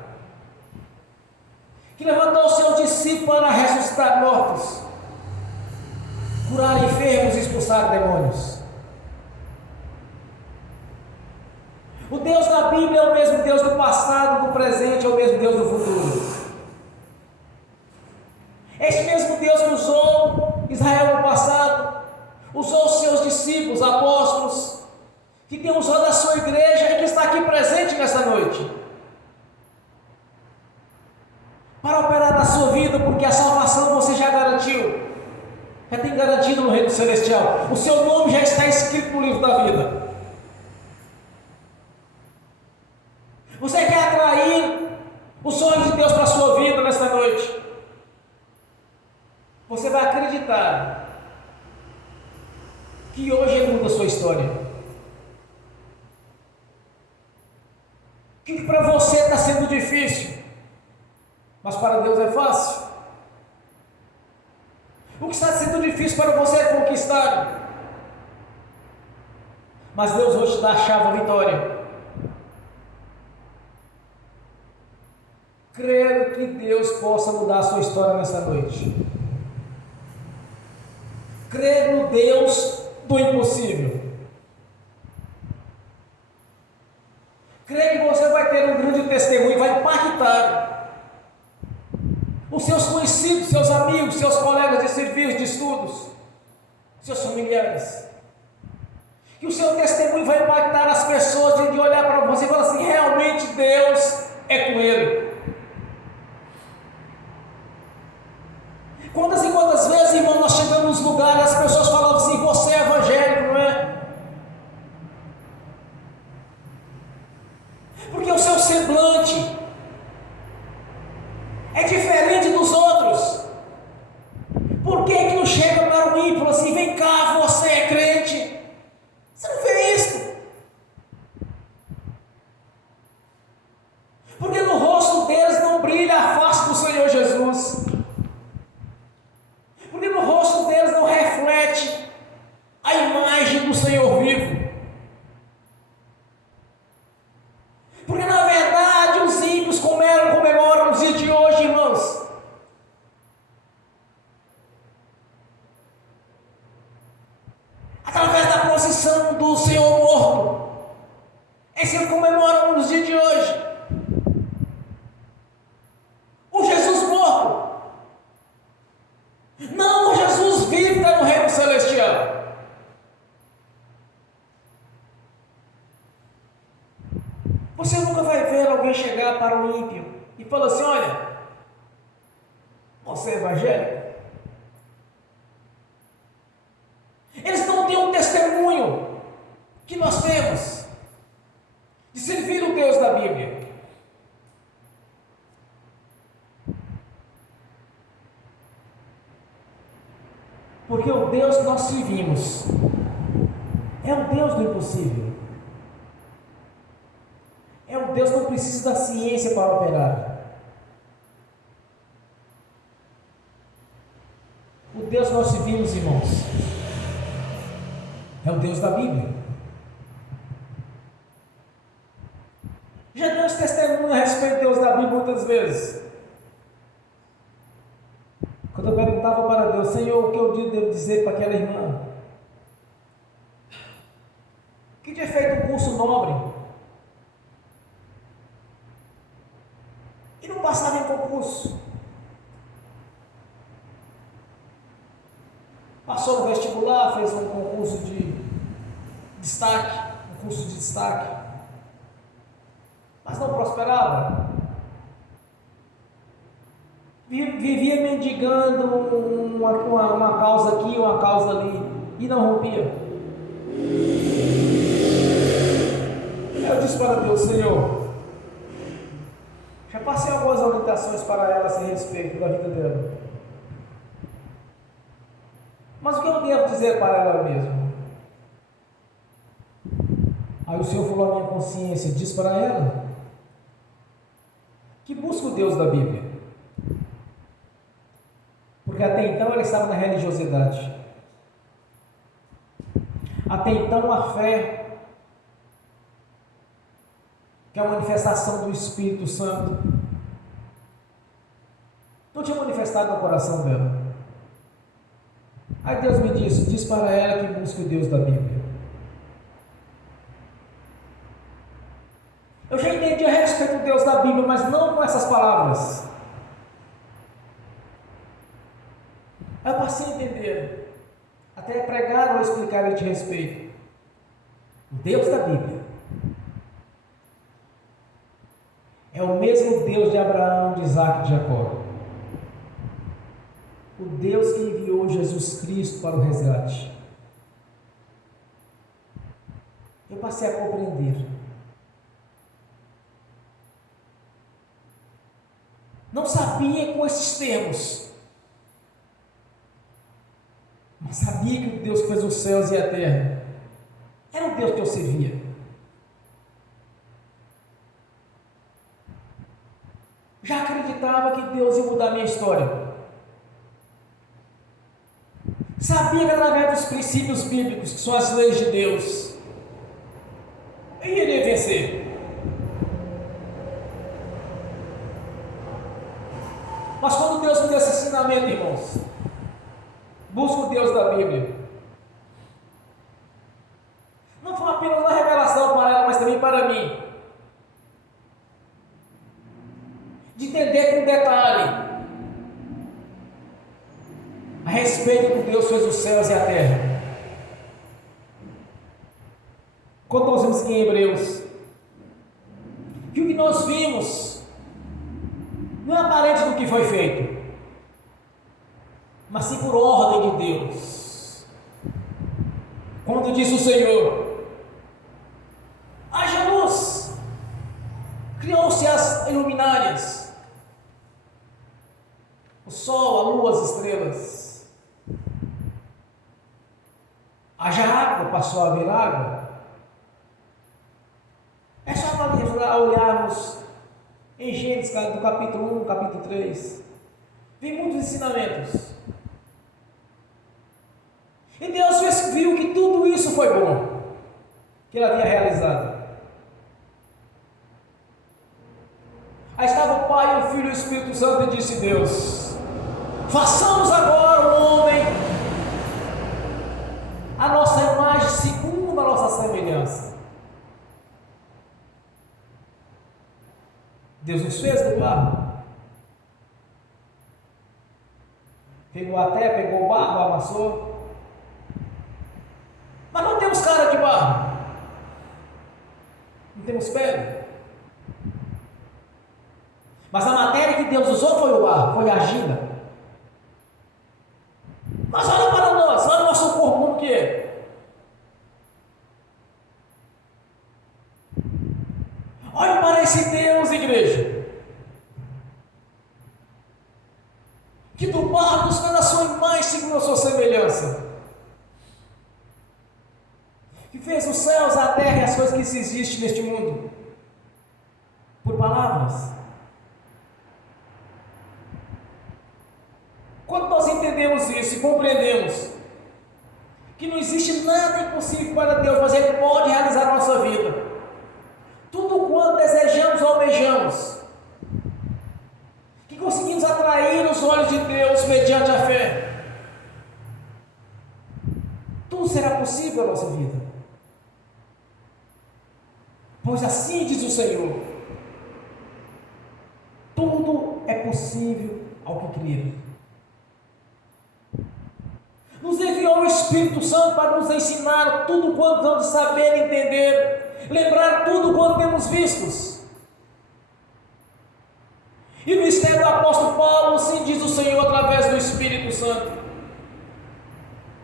que levantou os seus discípulos para ressuscitar mortos, curar enfermos e expulsar demônios. O Deus da Bíblia é o mesmo Deus do passado, do presente, é o mesmo Deus do futuro. Este mesmo Deus que usou Israel no passado, usou os seus discípulos, apóstolos, que tem usado a sua igreja e que está aqui presente nessa noite, para operar na sua vida, porque a salvação você já garantiu, já tem garantido no reino celestial. O seu nome já está escrito no livro da vida. Você quer atrair os sonhos de Deus para a sua vida nesta noite, você vai acreditar que hoje Ele muda a sua história. Que para você está sendo difícil, mas para Deus é fácil. O que está sendo difícil para você é conquistar, mas Deus hoje te dá a chave da vitória. Creio que Deus possa mudar a sua história nessa noite. Creio no Deus do impossível. Creio que você vai ter um grande testemunho, vai impactar os seus conhecidos, seus amigos, seus colegas de serviço, de estudos, seus familiares. Que o seu testemunho vai impactar as pessoas de olhar para você e falar assim: realmente Deus é com ele. Quantas e quantas vezes, irmão, nós chegamos nos lugares, as pessoas falam assim: você é evangélico, não é? Porque o seu semblante é diferente dos outros. Por que que não chega para o ímpio e fala assim: vem cá, você é crente? Você não vê isso? Porque no rosto deles não brilha a face do Senhor Jesus. Porque no rosto deles não reflete a imagem do Senhor vivo. Porque na verdade os ímpios comemoram os dias de hoje, irmãos, através da procissão do Senhor morto. Eles sempre comemoram nos dias de hoje o Jesus morto. Não, o Jesus vivo está no reino celestial. Você nunca vai ver alguém chegar para o ímpio e falar assim: olha, você é evangélico? Eles não têm um testemunho que nós temos de servir o Deus da Bíblia. Porque o Deus que nós servimos é um Deus do impossível. É um Deus que não precisa da ciência para operar. O Deus que nós servimos, irmãos, é o Deus da Bíblia. Já demos testemunho a respeito de Deus da Bíblia muitas vezes. Quando eu perguntava para Deus: Senhor, o que eu devo dizer para aquela irmã que tinha feito um curso nobre e não passava em concurso, passou no vestibular, fez um concurso de destaque, mas não prosperava, vivia mendigando uma causa aqui, uma causa ali, e não rompia. Eu disse para Deus: Senhor, já passei algumas orientações para ela a esse respeito da vida dela, mas o que eu devo dizer para ela mesmo? Aí o Senhor falou à minha consciência: diz para ela que busca o Deus da Bíblia, porque até então ela estava na religiosidade. Até então a fé, que é a manifestação do Espírito Santo, não tinha manifestado no coração dela. Aí Deus me disse: diz para ela que busque o Deus da Bíblia. Eu já entendi a respeito do Deus da Bíblia, mas não com essas palavras. Eu passei a entender, até pregar ou explicar a este respeito. O Deus da Bíblia é o mesmo Deus de Abraão, de Isaac e de Jacó. O Deus que enviou Jesus Cristo para o resgate. Eu passei a compreender sabia com esses termos, mas sabia que o Deus que fez os céus e a terra era o Deus que eu servia. Já acreditava que Deus ia mudar a minha história. Sabia que através dos princípios bíblicos, que são as leis de Deus, eu iria vencer. Mas quando Deus me deu esse ensinamento, irmãos, busca o Deus da Bíblia. Não foi apenas uma revelação para ela, mas também para mim. De entender com detalhe a respeito do Deus que fez os céus e a terra. Quando nós vimos aqui em Hebreus, que o que nós vimos não é aparente do que foi feito, mas sim por ordem de Deus. Quando diz o Senhor: haja luz, criou-se as luminárias, o sol, a lua, as estrelas. Haja água, passou a haver água. É só para olharmos em Gênesis, do capítulo 1, capítulo 3. Tem muitos ensinamentos. E Deus viu que tudo isso foi bom, que ele havia realizado. Aí estava o Pai, o Filho e o Espírito Santo, e disse Deus: façamos agora o homem a nossa imagem, segundo a nossa semelhança. Deus nos fez do barro. Pegou a terra, pegou o barro, amassou. Mas não temos cara de barro. Não temos pele. Mas a matéria que Deus usou foi o barro, foi a argila. Mas olha para nós, olha o nosso corpo como que é. Olha para esse Deus, igreja, que do barro nos fez a sua imagem segundo a sua semelhança, que fez os céus, a terra e as coisas que existem neste mundo, por palavras. Quando nós entendemos isso e compreendemos que não existe nada impossível para Deus, mas Ele pode realizar a nossa vida, tudo quanto desejamos ou almejamos, que conseguimos atrair os olhos de Deus mediante a fé, tudo será possível na nossa vida, pois assim diz o Senhor: tudo é possível ao que crer. Nos enviou o Espírito Santo para nos ensinar tudo quanto vamos saber e entender, lembrar tudo quanto temos vistos. E no mistério do apóstolo Paulo, assim diz o Senhor através do Espírito Santo: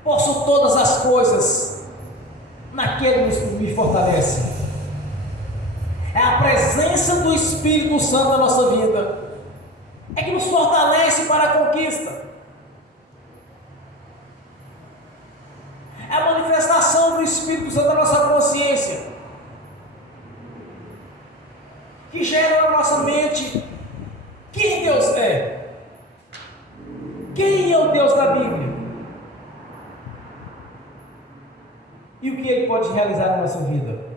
posso todas as coisas naquele que me fortalece. É a presença do Espírito Santo na nossa vida é que nos fortalece para a conquista. É a manifestação do Espírito Santo na nossa consciência, que gera na nossa mente quem Deus é, quem é o Deus da Bíblia e o que Ele pode realizar na nossa vida.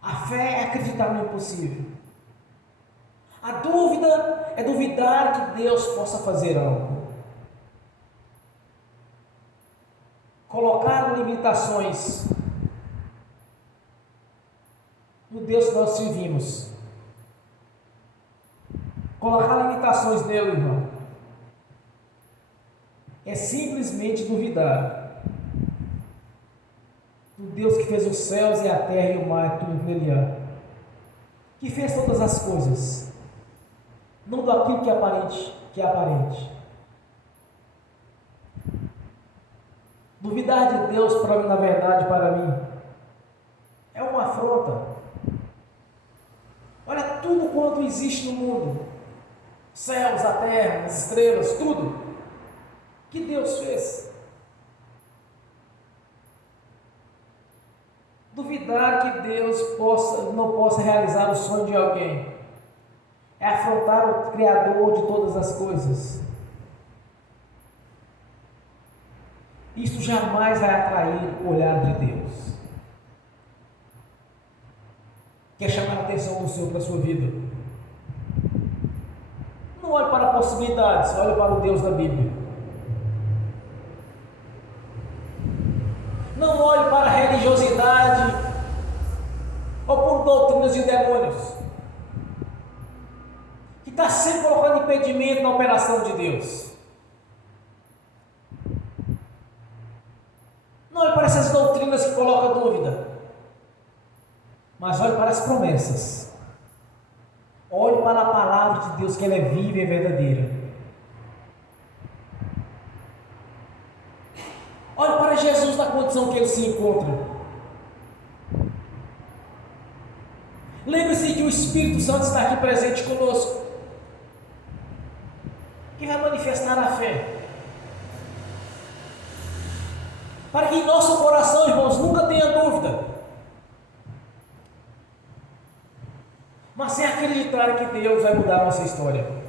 A fé é acreditar no impossível. A dúvida é duvidar que Deus possa fazer algo. Colocar limitações no Deus que nós servimos. Colocar limitações nele, irmão, é simplesmente duvidar do Deus que fez os céus e a terra e o mar e tudo nele há, que fez todas as coisas, não daquilo que é aparente. Duvidar de Deus, na verdade, para mim, é uma afronta. Olha, tudo quanto existe no mundo, céus, a terra, as estrelas, tudo que Deus fez. Duvidar que Deus não possa realizar o sonho de alguém é afrontar o Criador de todas as coisas. Isso jamais vai atrair o olhar de Deus. Quer chamar a atenção do Senhor para a sua vida? Não olhe para possibilidades, olhe para o Deus da Bíblia. Não olhe para a religiosidade ou por doutrinas de demônios, que está sempre colocando impedimento na operação de Deus. Não olhe para essas doutrinas que colocam dúvida, mas olhe para as promessas. Olhe para a palavra de Deus, que ela é viva e verdadeira. Olhe para Jesus na condição que ele se encontra. Lembre-se que o Espírito Santo está aqui presente conosco, que vai manifestar a fé, para que em nosso coração, irmãos, nunca tenha dúvida, mas sem acreditar que Deus vai mudar a nossa história.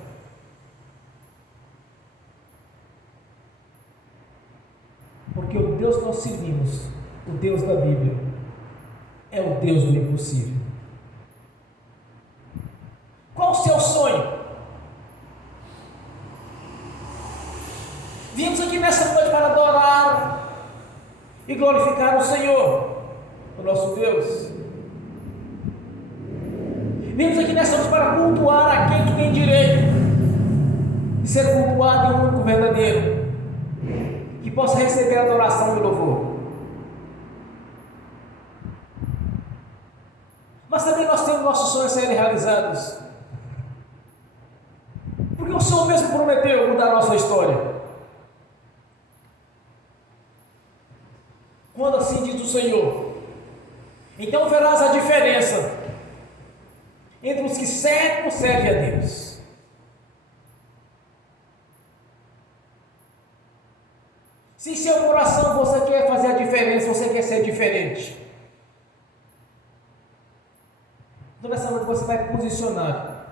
Porque o Deus que nós servimos, o Deus da Bíblia, é o Deus do impossível. Qual o seu sonho? Viemos aqui nessa noite para adorar e glorificar o Senhor, o nosso Deus. Viemos aqui nessa noite para cultuar aquele que tem direito de ser cultuado em um único verdadeiro, que possa receber adoração e louvor. Mas também nós temos nossos sonhos a serem realizados, porque o Senhor mesmo prometeu mudar a nossa história. Quando assim diz o Senhor, então verás a diferença entre os que servem ou servem a Deus. Se em seu coração você quer fazer a diferença, você quer ser diferente, então nessa noite você vai posicionar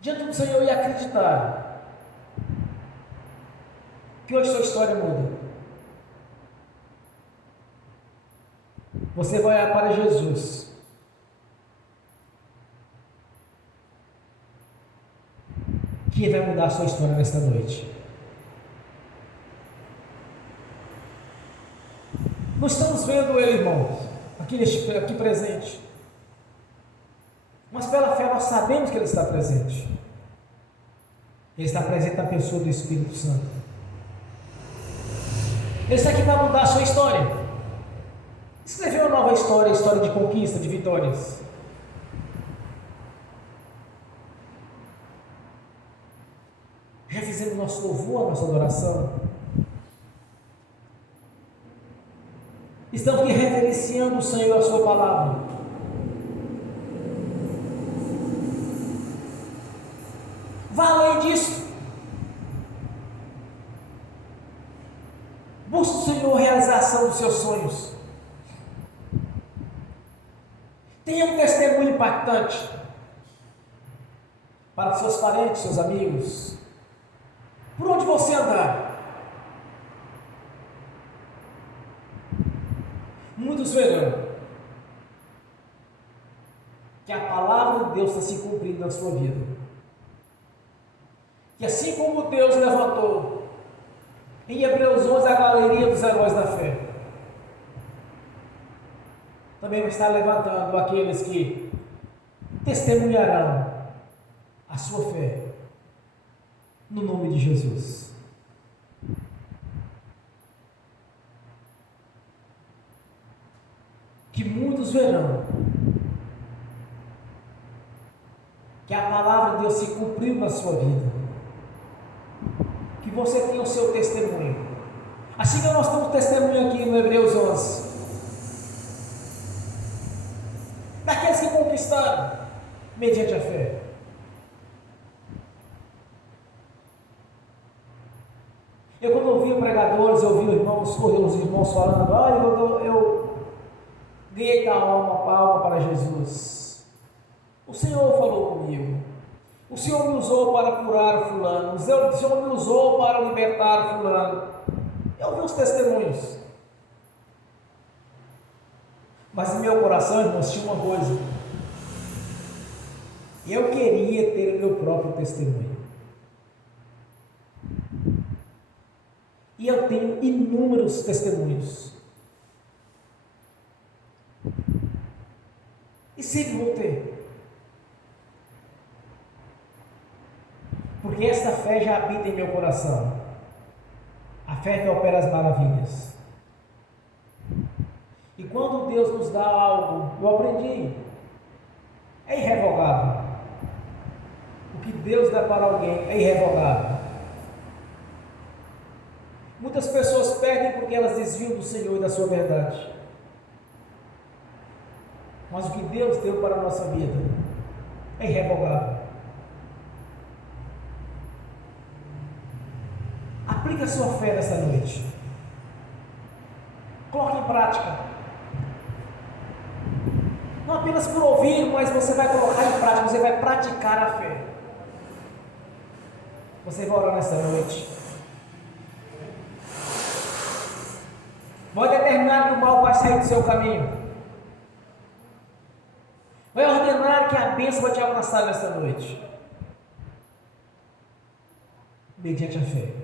diante do Senhor e acreditar que hoje sua história muda. Você vai olhar para Jesus, que vai mudar a sua história nesta noite. Nós estamos vendo Ele, irmãos, aqui presente, mas pela fé nós sabemos que Ele está presente. Ele está presente na pessoa do Espírito Santo. Ele está aqui para mudar a sua história, escrever uma nova história, história de conquista, de vitórias. Já fizemos nosso louvor, a nossa adoração. Estamos aqui reverenciando o Senhor e a sua palavra. Vá além disso. Busque o Senhor a realização dos seus sonhos. Tenha um testemunho impactante para seus parentes, seus amigos, por onde você andar. Muitos verão que a palavra de Deus está se cumprindo na sua vida. Que assim como Deus levantou em Hebreus 11 a galeria dos heróis da fé, também vai estar levantando aqueles que testemunharão a sua fé no nome de Jesus. Que muitos verão que a palavra de Deus se cumpriu na sua vida, que você tenha o seu testemunho, assim que nós temos testemunho aqui no Hebreus 11, daqueles que conquistado mediante a fé. Eu, quando ouvia pregadores, eu ouvia os irmãos falando, olha, eu ganhei tal palma para Jesus. O Senhor falou comigo. O Senhor me usou para curar o fulano. O Senhor me usou para libertar o fulano. Eu ouvi os testemunhos. Mas em meu coração, irmãos, tinha uma coisa. Eu queria ter o meu próprio testemunho. E eu tenho inúmeros testemunhos. E sempre vou ter. Porque esta fé já habita em meu coração. A fé que opera as maravilhas. E quando Deus nos dá algo, eu aprendi, é irrevogável. O que Deus dá para alguém é irrevogável. Muitas pessoas perdem porque elas desviam do Senhor e da sua verdade. Mas o que Deus deu para a nossa vida é irrevogável. Aplique a sua fé nessa noite. Coloque em prática. Não apenas por ouvir, mas você vai colocar em prática, você vai praticar a fé. Você vai orar nessa noite. Vai determinar que o mal vai sair do seu caminho. Vai ordenar que a bênção vai te alcançar nessa noite. Mediante a fé.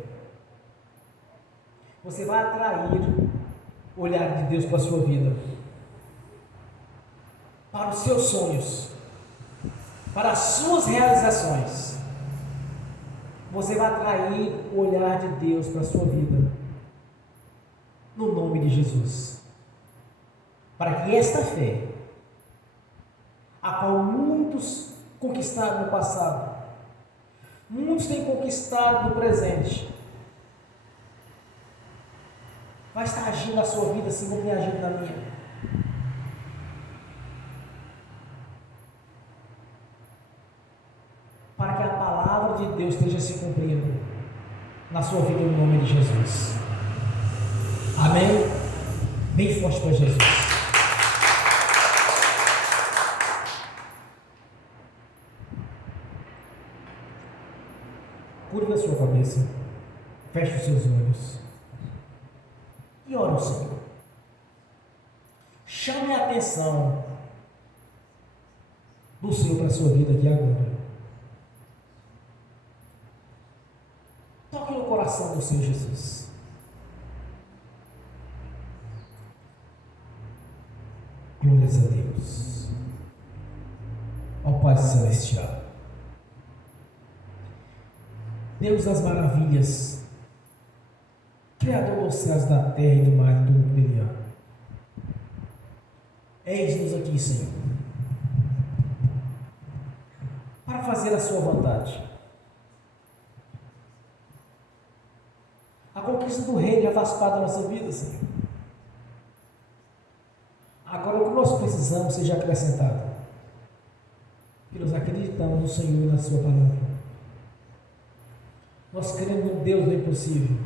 Você vai atrair o olhar de Deus para a sua vida. Para os seus sonhos. Para as suas realizações. Você vai atrair o olhar de Deus para a sua vida. No nome de Jesus. Para que esta fé, a qual muitos conquistaram no passado, muitos têm conquistado no presente, vai estar agindo na sua vida assim como tem agido na minha. Para que a palavra de Deus esteja se cumprindo na sua vida no nome de Jesus. Amém? Bem forte para Jesus. Curva a sua cabeça. Feche os seus olhos. E ora ao Senhor. Chame a atenção do Senhor para a sua vida aqui agora. Toque no coração do Senhor Jesus. Glórias a Deus. Ao Pai Celestial. Deus das maravilhas, Criador dos céus, da terra e do mar e do mundo brilhante. Eis-nos aqui, Senhor, para fazer a sua vontade. A conquista do reino já faz parte da nossa vida, Senhor. Agora, o que nós precisamos seja acrescentado. Que nós acreditamos no Senhor e na sua palavra. Nós cremos no Deus do impossível.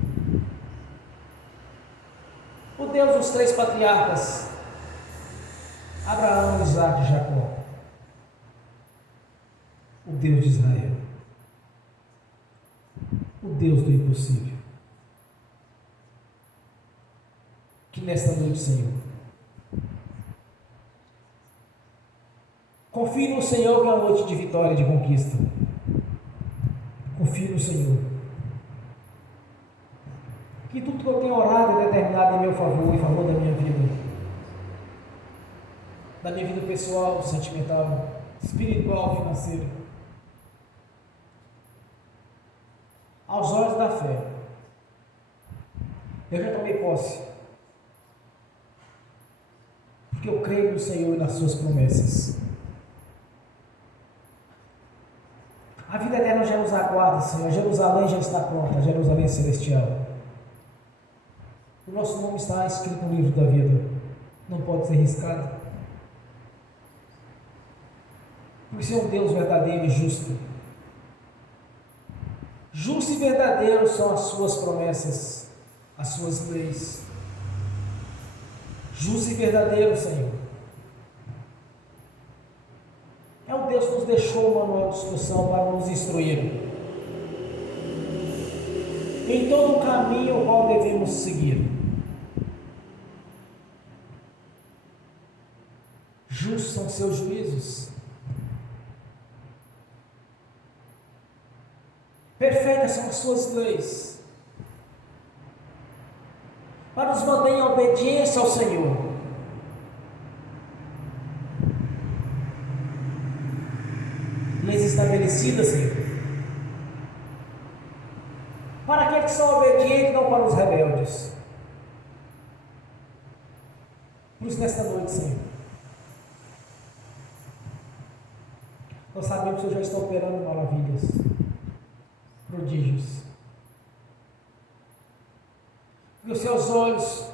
O Deus dos três patriarcas, Abraão, Isaque e Jacó. O Deus de Israel. O Deus do impossível. Que nesta noite, Senhor, confie no Senhor que é uma noite de vitória e de conquista. Confie no Senhor. Que tudo que eu tenho orado é determinado em meu favor, em favor da minha vida. Da minha vida pessoal, sentimental, espiritual, financeira. Aos olhos da fé. Eu já tomei posse. Porque eu creio no Senhor e nas suas promessas. A vida eterna já nos aguarda, Senhor. Jerusalém já está pronta, Jerusalém celestial. O nosso nome está escrito no livro da vida. Não pode ser riscado. Porque você é um Deus verdadeiro e justo. Justo e verdadeiro são as suas promessas, as suas leis. Justo e verdadeiro, Senhor. É o Deus que nos deixou o manual de instrução para nos instruir em todo o caminho ao qual devemos seguir. Justos são seus juízos. Perfeitas são as suas leis, para nos manter em obediência ao Senhor. Leis estabelecidas, Senhor, para aqueles que são obedientes, não para os rebeldes. Por isso, nesta noite, Senhor, nós sabemos que o Senhor já está operando maravilhas, prodígios, porque os seus olhos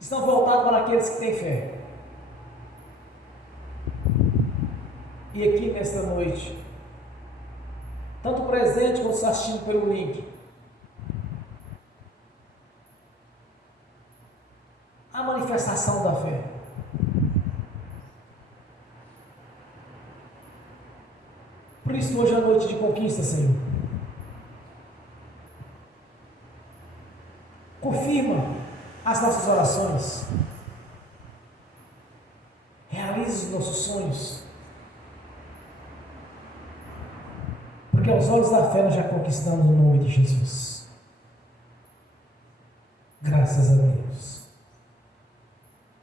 estão voltados para aqueles que têm fé. E aqui nesta noite, tanto presente quanto assistindo pelo link, a manifestação da fé. Por isso, hoje é a noite de conquista, Senhor. Confirma as nossas orações. Realize os nossos sonhos. Porque aos olhos da fé nós já conquistamos o nome de Jesus. Graças a Deus.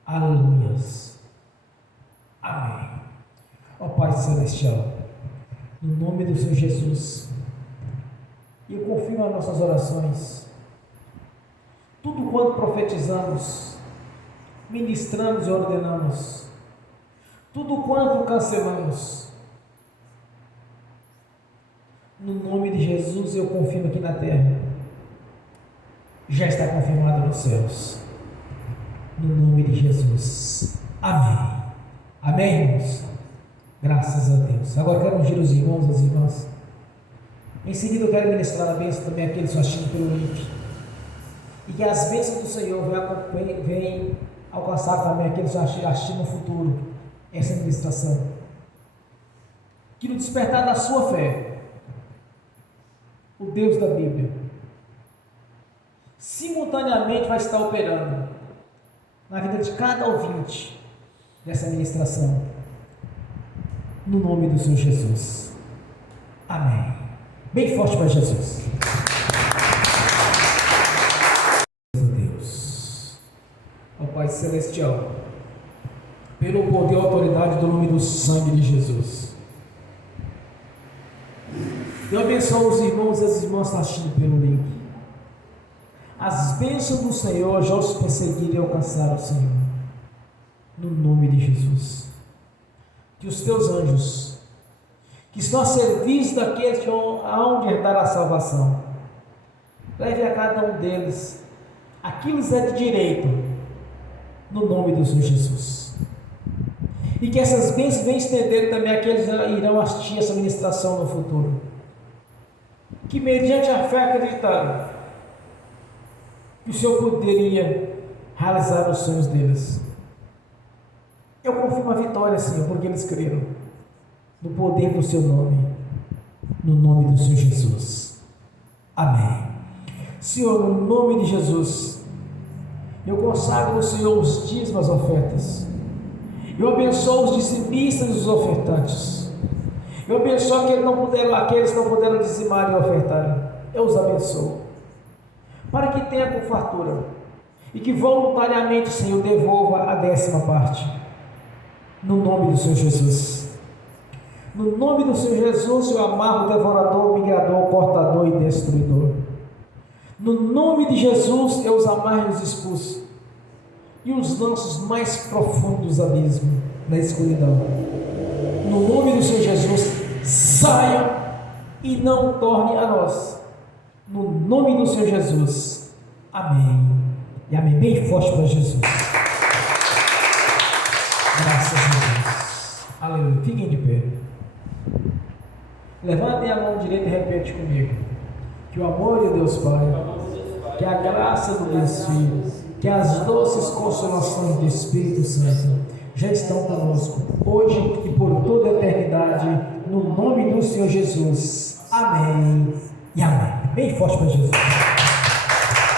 Aleluias. Amém. Ó Pai Celestial, no nome do Senhor Jesus, eu confirmo as nossas orações. Tudo quanto profetizamos, ministramos e ordenamos, tudo quanto cancelamos, no nome de Jesus eu confirmo aqui na terra, já está confirmado nos céus, no nome de Jesus. Amém. Amém, irmãos? Graças a Deus. Agora quero ungir os irmãos, as irmãs. Em seguida eu quero ministrar a bênção também àqueles que assistindo pelo link, e que as bênçãos do Senhor venham alcançar também aqueles que assistindo no futuro essa ministração, que no despertar da sua fé, o Deus da Bíblia simultaneamente vai estar operando na vida de cada ouvinte dessa ministração, no nome do Senhor Jesus. Amém. Bem forte para Jesus. Deus, ó Pai Celestial, pelo poder e autoridade do nome do sangue de Jesus, eu abençoo os irmãos e as irmãs assistindo pelo link. As bênçãos do Senhor já os perseguiram e alcançaram o Senhor, no nome de Jesus. Que os teus anjos, que estão a serviço daqueles que hão de herdar a salvação, leve a cada um deles aquilo que é de direito, no nome do Senhor Jesus. E que essas bênçãos venham estender também àqueles que irão assistir essa ministração no futuro, que mediante a fé acreditaram que o Senhor poderia realizar os sonhos deles. Eu confirmo a vitória, Senhor, porque eles creram no poder do Seu nome, no nome do Senhor Jesus. Amém. Senhor, no nome de Jesus, eu consagro ao Senhor os dízimos, as ofertas. Eu abençoo os dizimistas e os ofertantes. Eu abençoo aqueles que não puderam dizimar e ofertar. Eu os abençoo, para que tenha com fartura, e que voluntariamente, Senhor, devolva a 10ª parte, no nome do Senhor Jesus. No nome do Senhor Jesus, eu amarro o devorador, migrador, cortador e destruidor. No nome de Jesus, eu os amarro e os expulso, e os lanço nos mais profundos abismos da escuridão. No nome do Senhor Jesus, saiam e não tornem a nós. No nome do Senhor Jesus. Amém. E amém. Bem forte para Jesus. Graças a Deus. Fiquem de pé. Levantem a mão direita e repete comigo. Que o amor de Deus Pai, que a graça do Deus Filho, que as doces consolações do Espírito Santo já estão conosco, hoje e por toda a eternidade, no nome do Senhor Jesus. Amém e amém. Bem forte para Jesus.